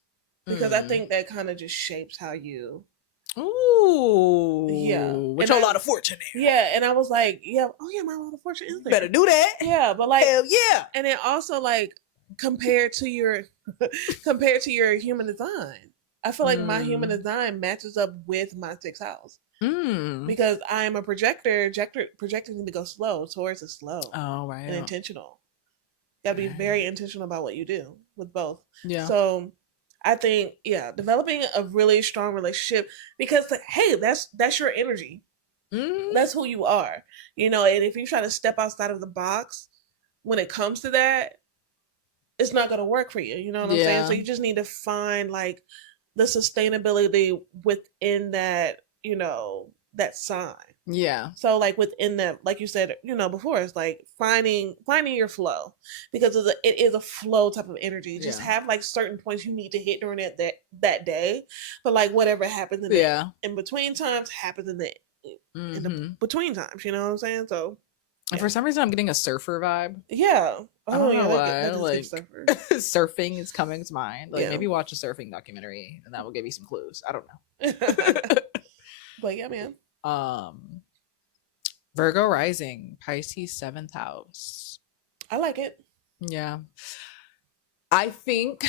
because I think that kind of just shapes how you. Ooh. Yeah. Which a lot of fortune there. Yeah, and I was like, yeah, my lot of fortune is there. Better do that. Yeah, but like, hell yeah. And then also like compared to your human design, I feel like my human design matches up with my sixth house. Because I am a projector. Projectors need to go slow. Taurus is slow. Oh, right. And intentional. You gotta be very intentional about what you do with both. Yeah. So I think, developing a really strong relationship, because like, hey, that's your energy. That's who you are. You know, and if you try to step outside of the box when it comes to that, it's not gonna work for you. You know what I'm saying? So you just need to find like the sustainability within that, you know, that sign. Yeah. So like within that, like you said, you know, before, it's like finding your flow, because it is a flow type of energy. Just have like certain points you need to hit during that day, but like whatever happens in the in between times happens in the between times. You know what I'm saying? So. And for some reason, I'm getting a surfer vibe. Yeah. I don't know why. Like, surfing is coming to mind. Like, maybe watch a surfing documentary, and that will give you some clues. I don't know. But yeah, man. Virgo rising, Pisces 7th house. I like it. Yeah. I think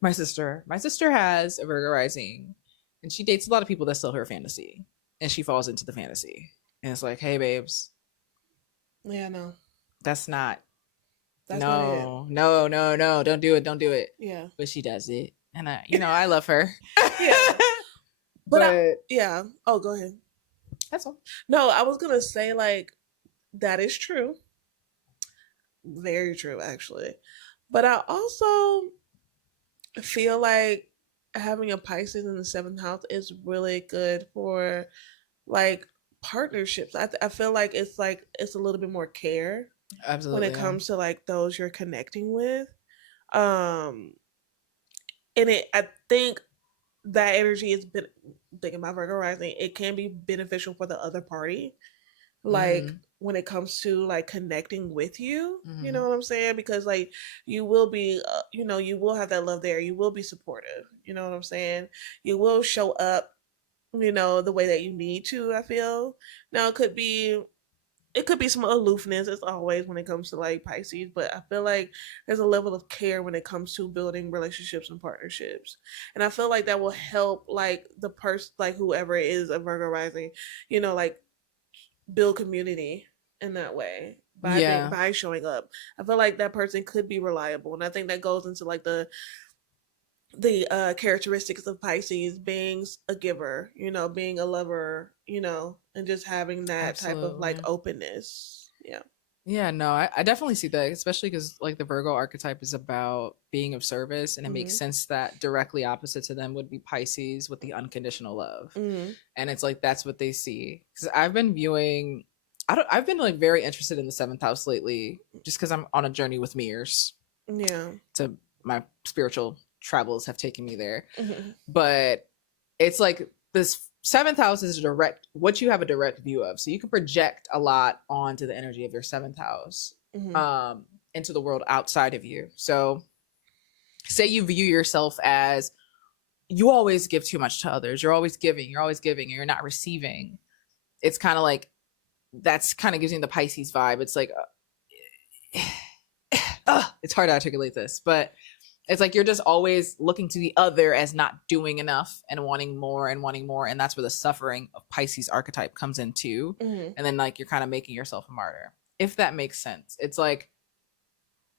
my sister has a Virgo rising, and she dates a lot of people that sell her fantasy, and she falls into the fantasy. And it's like, hey, babes. Yeah, no. That's not it. No, don't do it. Yeah. But she does it. And I love her. Yeah. But oh, go ahead. That's all. No, I was gonna say, like, that is true. Very true, actually. But I also feel like having a Pisces in the 7th house is really good for like partnerships. I feel like it's a little bit more care. Absolutely. When it comes to like those you're connecting with. And I think that energy is thinking about Virgo rising, it can be beneficial for the other party. Like when it comes to like connecting with you, you know what I'm saying? Because like you will be, you will have that love there. You will be supportive. You know what I'm saying? You will show up, the way that you need to, I feel. Now it could be some aloofness, as always, when it comes to like Pisces, but I feel like there's a level of care when it comes to building relationships and partnerships. And I feel like that will help like the person, like whoever is a Virgo rising, like build community in that way by showing up. I feel like that person could be reliable. And I think that goes into like the characteristics of Pisces, being a giver, being a lover, and just having that type of like openness. Yeah, no, I definitely see that, especially because like the Virgo archetype is about being of service, and it makes sense that directly opposite to them would be Pisces with the unconditional love. And it's like that's what they see. Because I've been like very interested in the 7th house lately, just because I'm on a journey with mirrors. Yeah. To my spiritual travels have taken me there. But it's like this 7th house is what you have a direct view of, so you can project a lot onto the energy of your 7th house into the world outside of you. So say you view yourself as you always give too much to others, you're always giving and you're not receiving. It's kind of like that's kind of gives me the Pisces vibe. It's like it's hard to articulate this, but It's like you're just always looking to the other as not doing enough and wanting more and wanting more. And that's where the suffering of Pisces archetype comes in too. And then like you're kind of making yourself a martyr, if that makes sense. It's like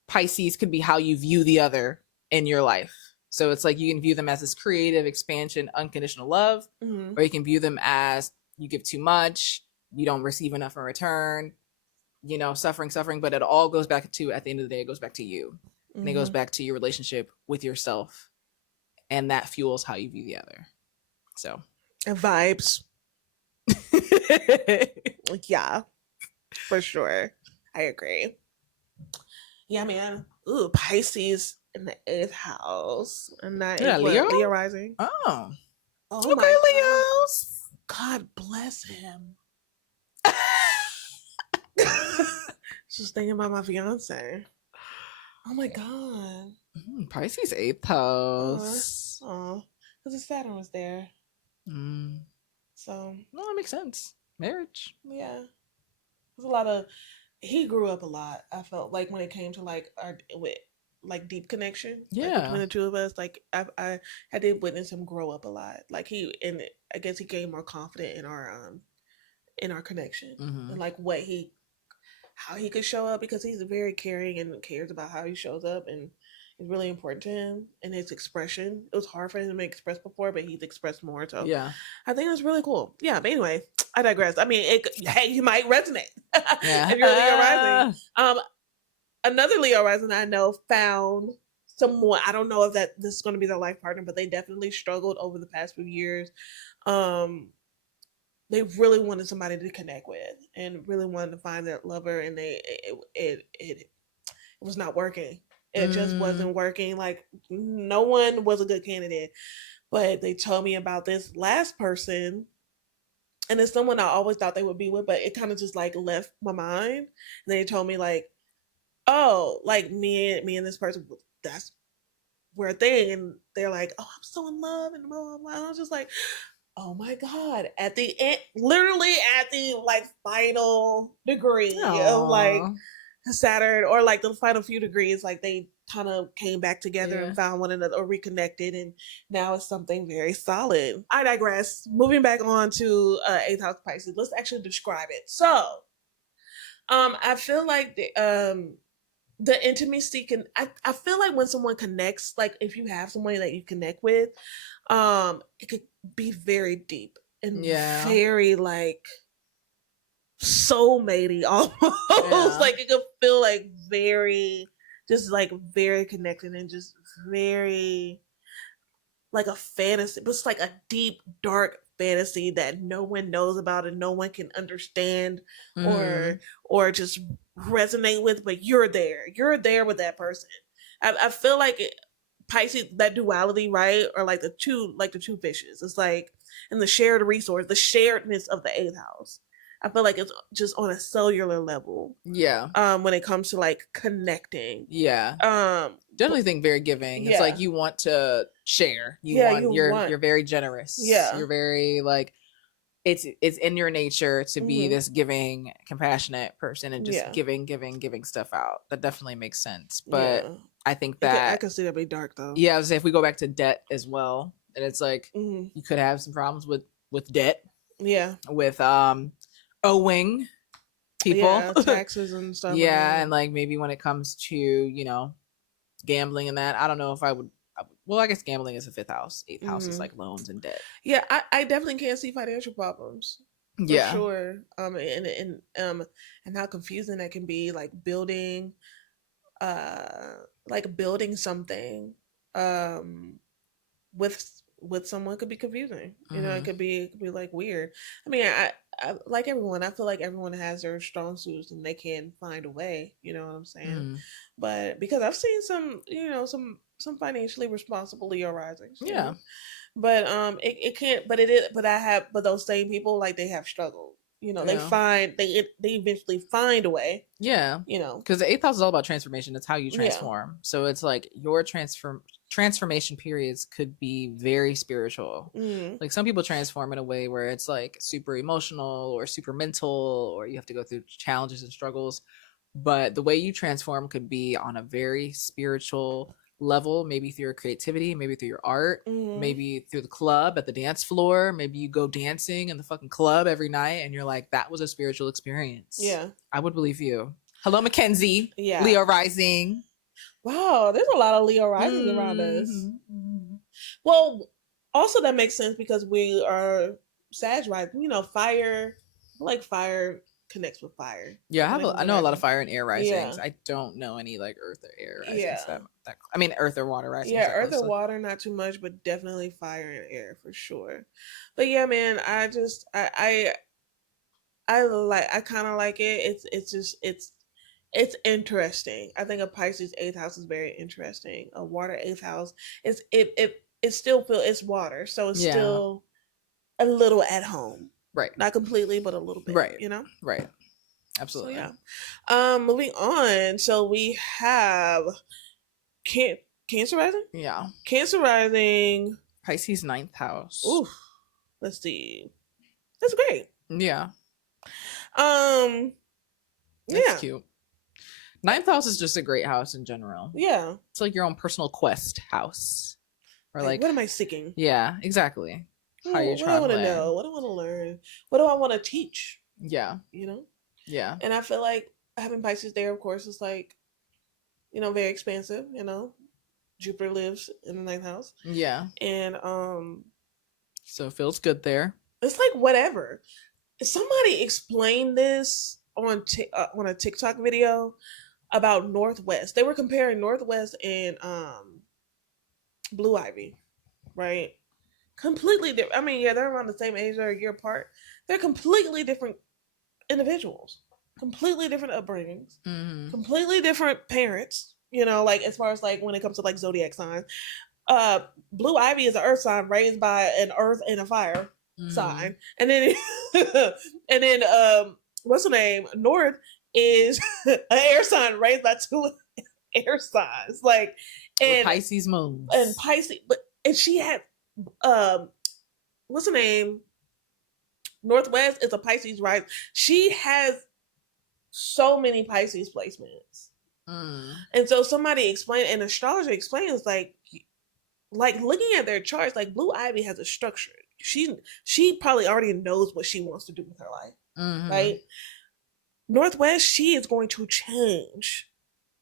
Pisces could be how you view the other in your life. So it's like you can view them as this creative expansion, unconditional love, or you can view them as you give too much, you don't receive enough in return, you know, suffering. But it all goes back to, at the end of the day, it goes back to you. And it goes back to your relationship with yourself. And that fuels how you view the other. So. And vibes. Yeah, for sure. I agree. Yeah, man. Ooh, Pisces in the 8th house. And that is Leo? Leo rising. Oh. Oh, okay, Leos. God bless him. Just thinking about my fiance. Oh my God. Pisces 8th house. Oh, because his Saturn was there. So. No, that makes sense. Marriage. Yeah. There's a lot of. He grew up a lot. I felt like when it came to like our with like deep connection. Yeah. Like, between the two of us, like I did witness him grow up a lot. Like I guess he gained more confident in our connection and like how he could show up, because he's very caring and cares about how he shows up, and it's really important to him and his expression. It was hard for him to express before, but he's expressed more. So yeah, I think that's really cool. Yeah, but anyway, I digress. I mean, hey, he might resonate if you're Leo rising. Another Leo rising I know found someone. I don't know if this is going to be their life partner, but they definitely struggled over the past few years. They really wanted somebody to connect with and really wanted to find that lover, and it was not working. It just wasn't working. Like, no one was a good candidate. But they told me about this last person, and it's someone I always thought they would be with, but it kind of just like left my mind. And they told me like, oh, like me and this person, that's we're a thing. And they're like, oh, I'm so in love, and blah, blah, blah. And I was just like, oh my God, at the end, literally at the like final degree of like Saturn, or like the final few degrees, like they kind of came back together and found one another or reconnected, and now it's something very solid. I digress. Moving back on to 8th house Pisces, let's actually describe it. So I feel like the intimacy can, I feel like when someone connects, like if you have someone that you connect with, it could be very deep and very like soulmatey almost. Like it could feel like very, just like very connected and just very like a fantasy, but it's like a deep dark fantasy that no one knows about and no one can understand or just resonate with, but you're there with that person. I feel like Pisces, that duality, right? Or like the two fishes. It's like, and the shared resource, the sharedness of the 8th house. I feel like it's just on a cellular level. Yeah. When it comes to like connecting. Yeah. Definitely think very giving. It's like you want to share. You're very generous. Yeah. You're very like, it's in your nature to be this giving, compassionate person and just giving stuff out. That definitely makes sense. But I think that I can see that be dark though. Yeah, I was say if we go back to debt as well, and it's like you could have some problems with debt. Yeah. With owing people taxes and stuff. And like maybe when it comes to, you know, gambling and that, I don't know if I would. Well, I guess gambling is the 5th house. 8th house is like loans and debt. Yeah, I definitely can't see financial problems. For sure. And how confusing that can be, like building something with someone could be confusing. You know, it could be like weird. I mean, I like everyone. I feel like everyone has their strong suits and they can find a way. You know what I'm saying? But because I've seen some, you know, some financially responsible Leo risings. Yeah. But it can't. But it is. But those same people, like, they have struggled. You know, they eventually find a way. Yeah. You know, because the 8th house is all about transformation. It's how you transform. So it's like your transformation periods could be very spiritual. Like some people transform in a way where it's like super emotional or super mental, or you have to go through challenges and struggles. But the way you transform could be on a very spiritual, level, maybe through your creativity, maybe through your art, maybe through the club, at the dance floor, maybe you go dancing in the fucking club every night and you're like, that was a spiritual experience. Yeah. I would believe you. Hello, Mackenzie. Yeah. Leo rising. Wow, there's a lot of Leo rising around us. Well, also that makes sense because we are Sag rising. You know, fire, like fire connects with fire. Yeah, I know a lot of fire and air risings. Yeah. I don't know any like earth or air risings. Yeah. I mean, earth or water risings. Yeah, earth or water, not too much, but definitely fire and air for sure. But yeah, man, I kind of like it. It's interesting. I think a Pisces 8th house is very interesting. A water 8th house is it still feel it's water, so it's still a little at home. Right. Not completely, but a little bit. Right. You know? Right. Absolutely. So, yeah. Moving on. So we have Cancer rising? Yeah. Cancer rising. Pisces 9th house. Ooh. Let's see. That's great. Yeah. That's cute. 9th house is just a great house in general. Yeah. It's like your own personal quest house. Or like what am I seeking? Yeah, exactly. How you what do I want to know? What do I want to learn? What do I want to teach? Yeah. You know? Yeah. And I feel like having Pisces there, of course, is like, you know, very expansive, you know. Jupiter lives in the 9th house. Yeah. And so it feels good there. It's like whatever. Somebody explained this on a TikTok video about Northwest. They were comparing Northwest and Blue Ivy, right? Completely different. I mean, yeah, they're around the same age, they're a year apart. They're completely different individuals, completely different upbringings, completely different parents. You know, like as far as like when it comes to like zodiac signs, Blue Ivy is an earth sign raised by an earth and a fire sign, and then what's the name? North is an air sign raised by two air signs, like and with Pisces moon and Pisces, and she had what's the name? Northwest is a Pisces rising. She has so many Pisces placements. And so somebody explained, an astrologer explains, like looking at their charts, like Blue Ivy has a structure. She probably already knows what she wants to do with her life, right? Northwest, she is going to change.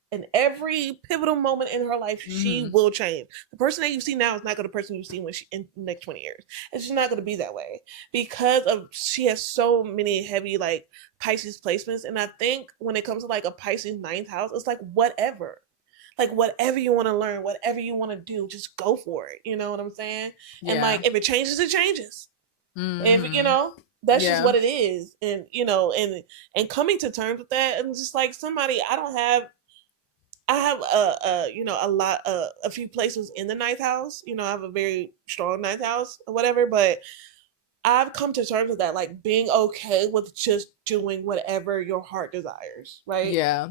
In every pivotal moment in her life, she will change. The person that you see now is not going to be the person you see when in the next 20 years. And she's not going to be that way because she has so many heavy like Pisces placements. And I think when it comes to like a Pisces 9th house, it's like whatever. Like whatever you want to learn, whatever you want to do, just go for it. You know what I'm saying? Yeah. And like if it changes, it changes. And you know, that's just what it is. And you know, and coming to terms with that, and just like somebody, I have a few places in the 9th house. You know, I have a very strong 9th house or whatever, but I've come to terms with that, like being okay with just doing whatever your heart desires, right? Yeah.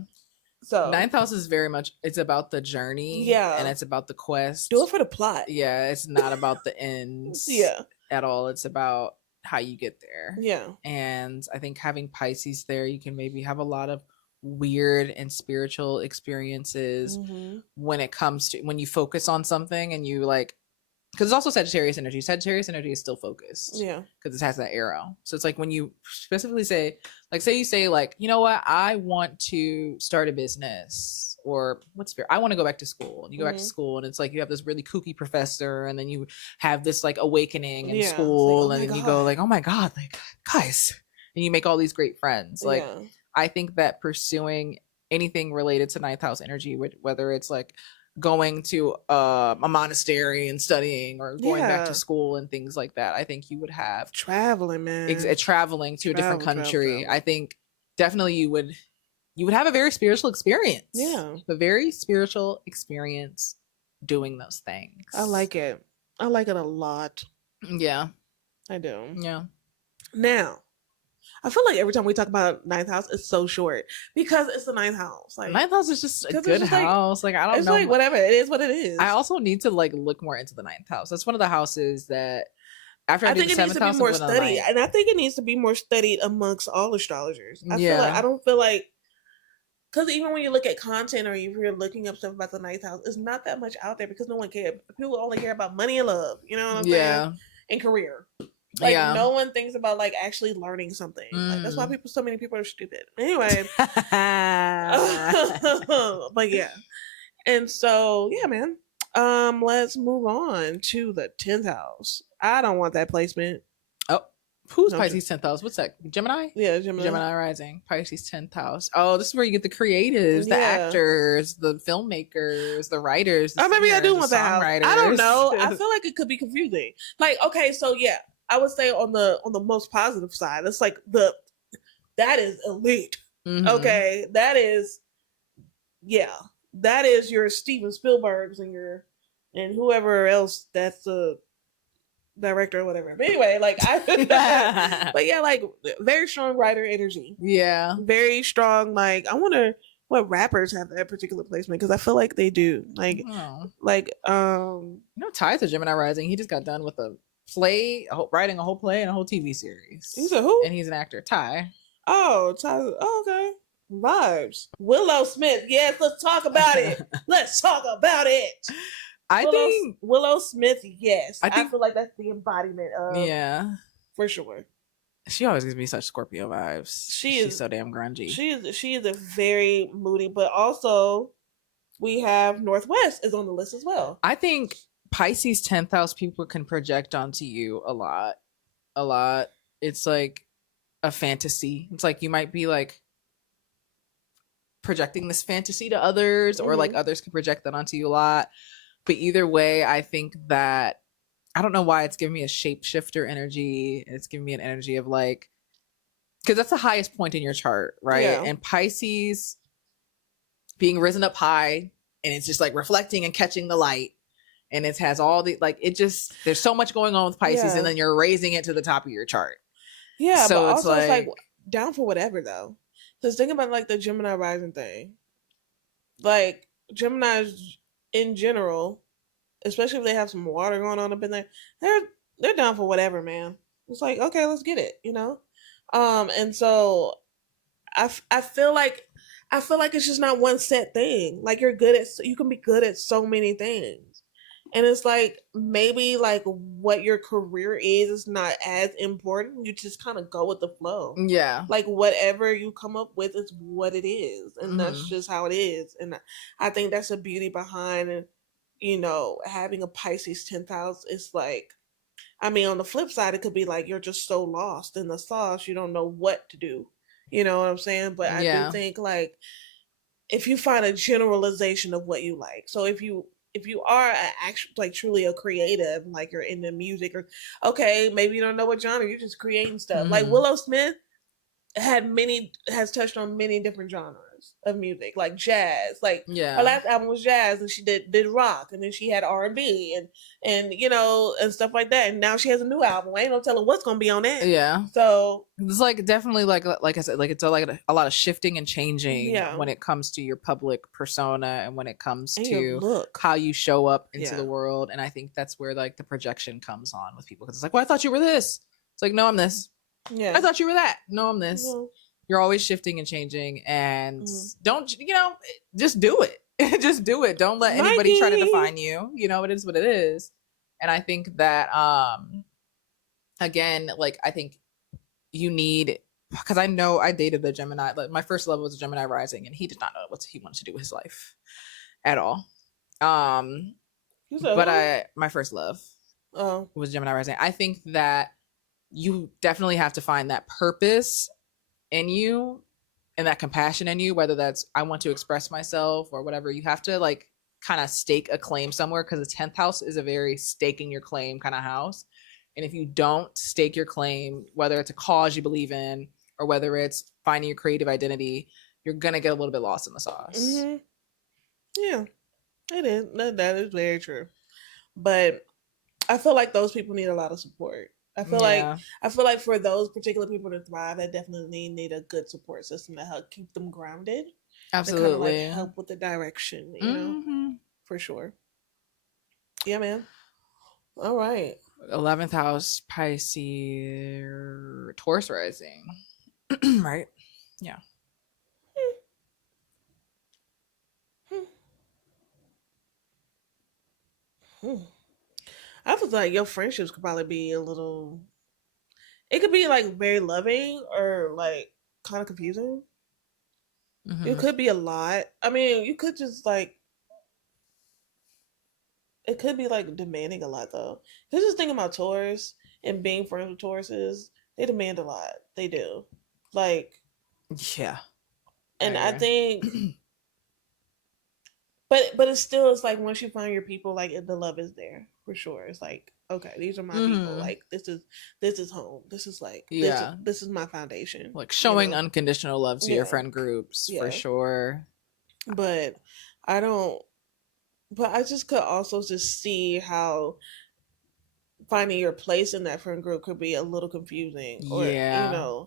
So 9th house is very much, it's about the journey. Yeah. And it's about the quest. Do it for the plot. Yeah. It's not about the ends. At all. It's about how you get there. Yeah. And I think having Pisces there, you can maybe have a lot of weird and spiritual experiences when it comes to when you focus on something and you like, because it's also Sagittarius energy. Sagittarius energy is still focused, because it has that arrow. So it's like when you specifically say, like, say you say like, you know what, I want to start a business, or I want to go back to school, and you go back to school, and it's like you have this really kooky professor, and then you have this like awakening in school, like, and then you go like, oh my god, like guys, and you make all these great friends. Like I think that pursuing anything related to 9th house energy, whether it's like going to a monastery and studying, or going back to school and things like that, I think you would have traveling, man. Traveling to a different country. Travel. I think definitely you would have a very spiritual experience. Yeah, a very spiritual experience doing those things. I like it. I like it a lot. Yeah, I do. Yeah. Now, I feel like every time we talk about 9th house, it's so short because it's the 9th house. Like 9th house is just a good house. Like I don't know. It's like whatever. It is what it is. I also need to like look more into the 9th house. That's one of the houses that after I think it needs to be more studied, and I think it needs to be more studied amongst all astrologers. I don't feel like because even when you look at content or if you're looking up stuff about the ninth house, it's not that much out there because no one cares. People only care about money and love. You know what I'm saying? And career. Like no one thinks about like actually learning something. Like that's why so many people are stupid. Anyway. But yeah. And so yeah, man. Let's move on to the 10th house. I don't want that placement. Oh, who's Pisces 10th house? What's that? Gemini? Yeah, Gemini rising. Pisces 10th house. Oh, this is where you get the creatives, the actors, the filmmakers, the writers. The maybe I do want that house. I don't know. I feel like it could be confusing. Like, okay, so yeah, I would say on the most positive side, it's like that is elite. Mm-hmm. Okay, that is your Steven Spielbergs and whoever else that's the director or whatever. But anyway, like but yeah, like very strong writer energy. Yeah. Very strong, like I wonder what rappers have that particular placement because I feel like they do. Like Ty's a Gemini rising. He just got done with a play, writing a whole play and a whole TV series. He's a who? And he's an actor. Ty. Oh, Ty. Oh, okay. Vibes. Willow Smith. Yes, let's talk about it. Let's talk about it. I think Willow Smith. Yes, I feel like that's the embodiment of. For sure. She always gives me such Scorpio vibes. She's so damn grungy. She is a very moody, but also we have Northwest is on the list as well. I think Pisces 10th house people can project onto you a lot. It's like a fantasy. It's like you might be like projecting this fantasy to others, or like others can project that onto you a lot. But either way, I think that I don't know why it's giving me a shapeshifter energy. It's giving me an energy of like, because that's the highest point in your chart, right? Yeah. And Pisces being risen up high, and it's just like reflecting and catching the light, and it has all the like, it just, there's so much going on with Pisces, and then you're raising it to the top of your chart. Yeah, so but also it's like down for whatever though. Because think about like the Gemini rising thing. Like Geminis in general, especially if they have some water going on up in there, they're down for whatever, man. It's like, okay, let's get it, and so I feel like it's just not one set thing. Like you can be good at so many things. And it's like maybe like what your career is not as important. You just kind of go with the flow. Yeah. Like whatever you come up with is what it is. And that's just how it is. And I think that's the beauty behind, having a Pisces 10th house. It's like, I mean, on the flip side, it could be like you're just so lost in the sauce, you don't know what to do. You know what I'm saying? But I do think like if you find a generalization of what you like. So if you are like truly a creative, like you're into music, or okay, maybe you don't know what genre, you're just creating stuff. Like Willow Smith has touched on many different genres of music, like jazz. Like her last album was jazz, and she did rock, and then she had R&B and and stuff like that. And now she has a new album. I ain't no telling what's gonna be on it. Yeah. So it's like definitely like I said, like it's like a lot of shifting and changing when it comes to your public persona and when it comes to how you show up into the world. And I think that's where like the projection comes on with people, because it's like, well, I thought you were this. It's like, no, I'm this. Yeah. I thought you were that. No, I'm this. Mm-hmm. You're always shifting and changing, and don't, just do it. Just do it. Don't let anybody try to define you. It is what it is. And I think that, again, like, I think you need, because I know I dated the Gemini, like my first love was a Gemini rising, and he did not know what he wanted to do with his life at all. My first love was Gemini rising. I think that you definitely have to find that purpose in you and that compassion in you, whether that's I want to express myself or whatever. You have to like kind of stake a claim somewhere, because the 10th house is a very staking your claim kind of house. And if you don't stake your claim, whether it's a cause you believe in or whether it's finding your creative identity, you're gonna get a little bit lost in the sauce. Mm-hmm. Yeah, it is. That is very true. But I feel like those people need a lot of support. I feel like for those particular people to thrive, they definitely need a good support system to help keep them grounded. Absolutely. To kind of like help with the direction, you know, for sure. Yeah, man. All right. 11th house, Pisces, Taurus rising. Right? Yeah. I was like, your friendships could probably be a little. It could be like very loving or like kind of confusing. It could be a lot. I mean, you could just like. It could be like demanding a lot though. Cause just thinking about Taurus and being friends with Tauruses, they demand a lot. They do. Like. Yeah. And I think. But it's still, it's like once you find your people, like the love is there for sure. It's like, okay, these are my people. Like this is home. This is like this is my foundation. Like showing unconditional love to your friend groups for sure. But I just could also just see how finding your place in that friend group could be a little confusing. Or I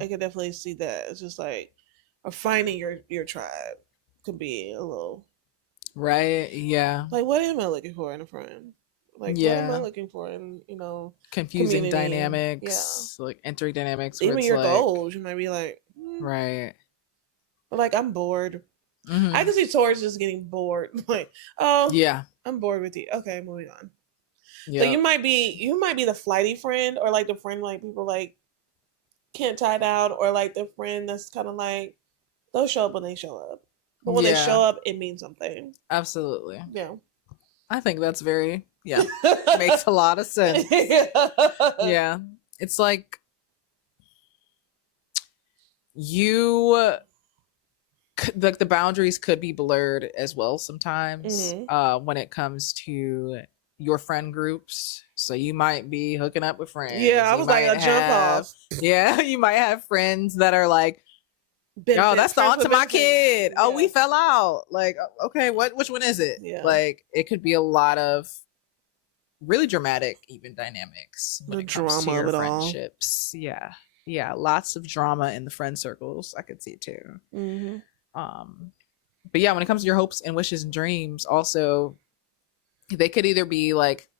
could definitely see that. It's just like, or finding your tribe could be a little. Right. Yeah. Like, what am I looking for in a friend? Like, what am I looking for in, confusing community? Dynamics, like entering dynamics. Even your goals, you might be like, right. But like, I'm bored. I can see Taurus just getting bored. Like, oh, yeah, I'm bored with you. Okay, moving on. Yep. So you might be the flighty friend, or like the friend like people like can't tie down, or like the friend that's kind of like they'll show up when they show up. But when they show up, it means something. Absolutely. Yeah. I think that's very, makes a lot of sense. Yeah. It's like the boundaries could be blurred as well sometimes when it comes to your friend groups. So you might be hooking up with friends. Yeah, I was like a jump off. Yeah, you might have friends that are like, yo, that's the aunt to my kid. Oh, we fell out. Like, okay, which one is it? Yeah. Like, it could be a lot of really dramatic even dynamics when it comes to your friendships. Yeah. Yeah, lots of drama in the friend circles. I could see too. But yeah, when it comes to your hopes and wishes and dreams, also they could either be like,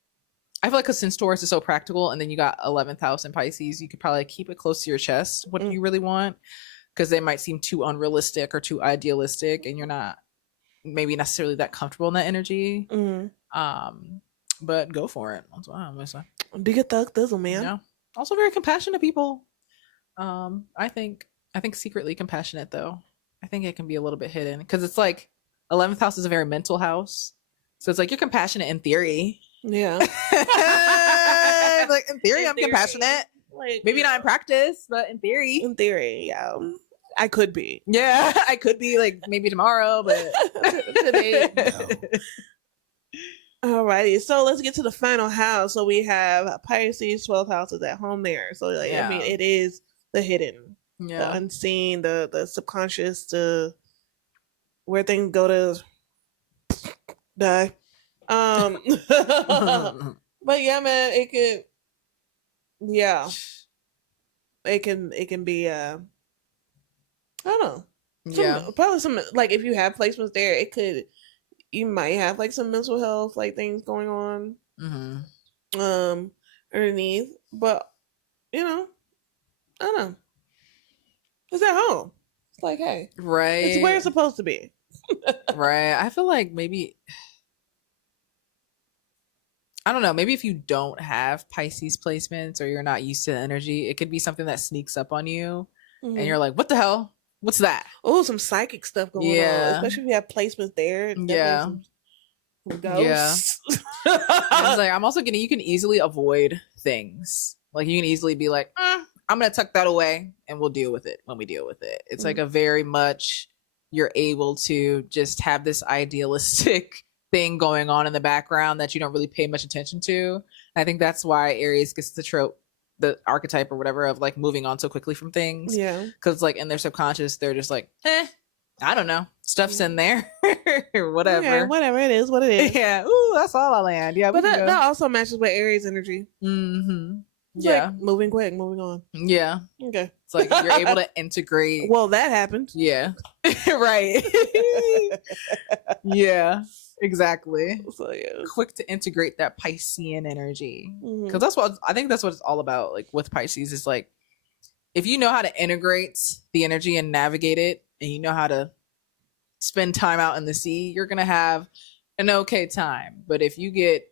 I feel like because since Taurus is so practical, and then you got 11th house in Pisces, you could probably keep it close to your chest. What do you really want? Because they might seem too unrealistic or too idealistic, and you're not maybe necessarily that comfortable in that energy. But go for it. That's what I'm gonna say. Do your thug thizzle, man. Yeah. Also very compassionate people. I think secretly compassionate though. I think it can be a little bit hidden because it's like 11th house is a very mental house, so it's like you're compassionate in theory. Yeah. Like in theory, I'm compassionate. Like, maybe not in practice, but in theory. In theory, yeah. I could be. Yeah, I could be like maybe tomorrow, but today, no. Alrighty, so let's get to the final house. So we have Pisces, 12th house is at home there. So like, I mean, it is the hidden, the unseen, the subconscious, the where things go to die. But yeah, man, it could. Yeah, it can be. I don't know. Probably some like if you have placements there, it could. You might have like some mental health like things going on. Underneath, but I don't know. It's at home. It's like, hey, right? It's where it's supposed to be. Right. I feel like maybe. I don't know. Maybe if you don't have Pisces placements or you're not used to the energy, it could be something that sneaks up on you and you're like, what the hell? What's that? Oh, some psychic stuff going on. Especially if you have placements there. Yeah. Ghosts. Yeah. It's like, I'm also getting, you can easily avoid things. Like you can easily be like, I'm going to tuck that away and we'll deal with it when we deal with it. It's like a very much, you're able to just have this idealistic thing going on in the background that you don't really pay much attention to. I think that's why Aries gets the trope, the archetype or whatever of like moving on so quickly from things. Yeah. Because like in their subconscious, they're just like, I don't know. Stuff's in there or whatever. Okay, whatever it is, what it is. Yeah. Ooh, that's all I land. Yeah. But that also matches with Aries energy. It's like moving quick, moving on. Yeah. Okay. It's like you're able to integrate. Well, that happened. Yeah. Right. Yeah. Exactly. So, yeah. Quick to integrate that Piscean energy. Because that's what I think that's what it's all about. Like with Pisces, is like if you know how to integrate the energy and navigate it, and you know how to spend time out in the sea, you're gonna have an okay time. But if you get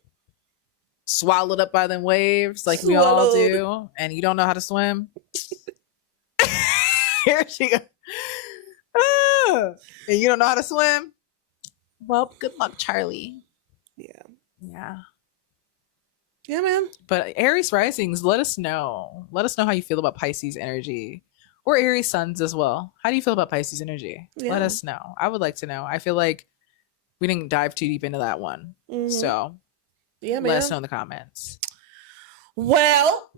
swallowed up by them waves like we all do, and you don't know how to swim, here she goes. And you don't know how to swim, well, good luck, Charlie. Yeah, man. But Aries risings, let us know how you feel about Pisces energy, or Aries suns as well. How do you feel about Pisces energy? Let us know. I would like to know. I feel like we didn't dive too deep into that one, so let us know in the comments. Well,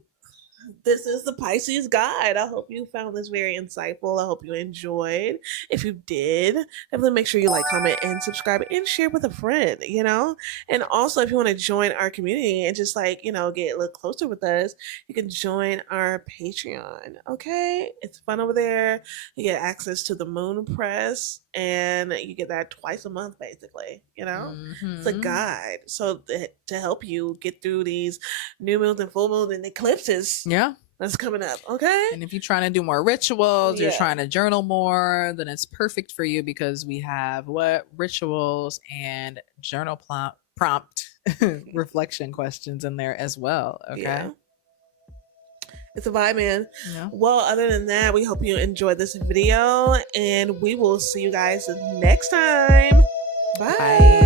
this is the Pisces guide. I hope you found this very insightful. I hope you enjoyed. If you did, definitely make sure you like, comment, and subscribe, and share with a friend, And also, if you want to join our community and just get a little closer with us, you can join our Patreon. Okay? It's fun over there. You get access to the Moon Press, and you get that twice a month, basically. It's a guide. So to help you get through these new moons and full moons and eclipses. Yeah. That's coming up, okay? And if you're trying to do more rituals, you're trying to journal more, then it's perfect for you because we have rituals and journal prompt reflection questions in there as well, okay? Yeah. It's a vibe, man. Yeah. Well, other than that, we hope you enjoyed this video, and we will see you guys next time. Bye.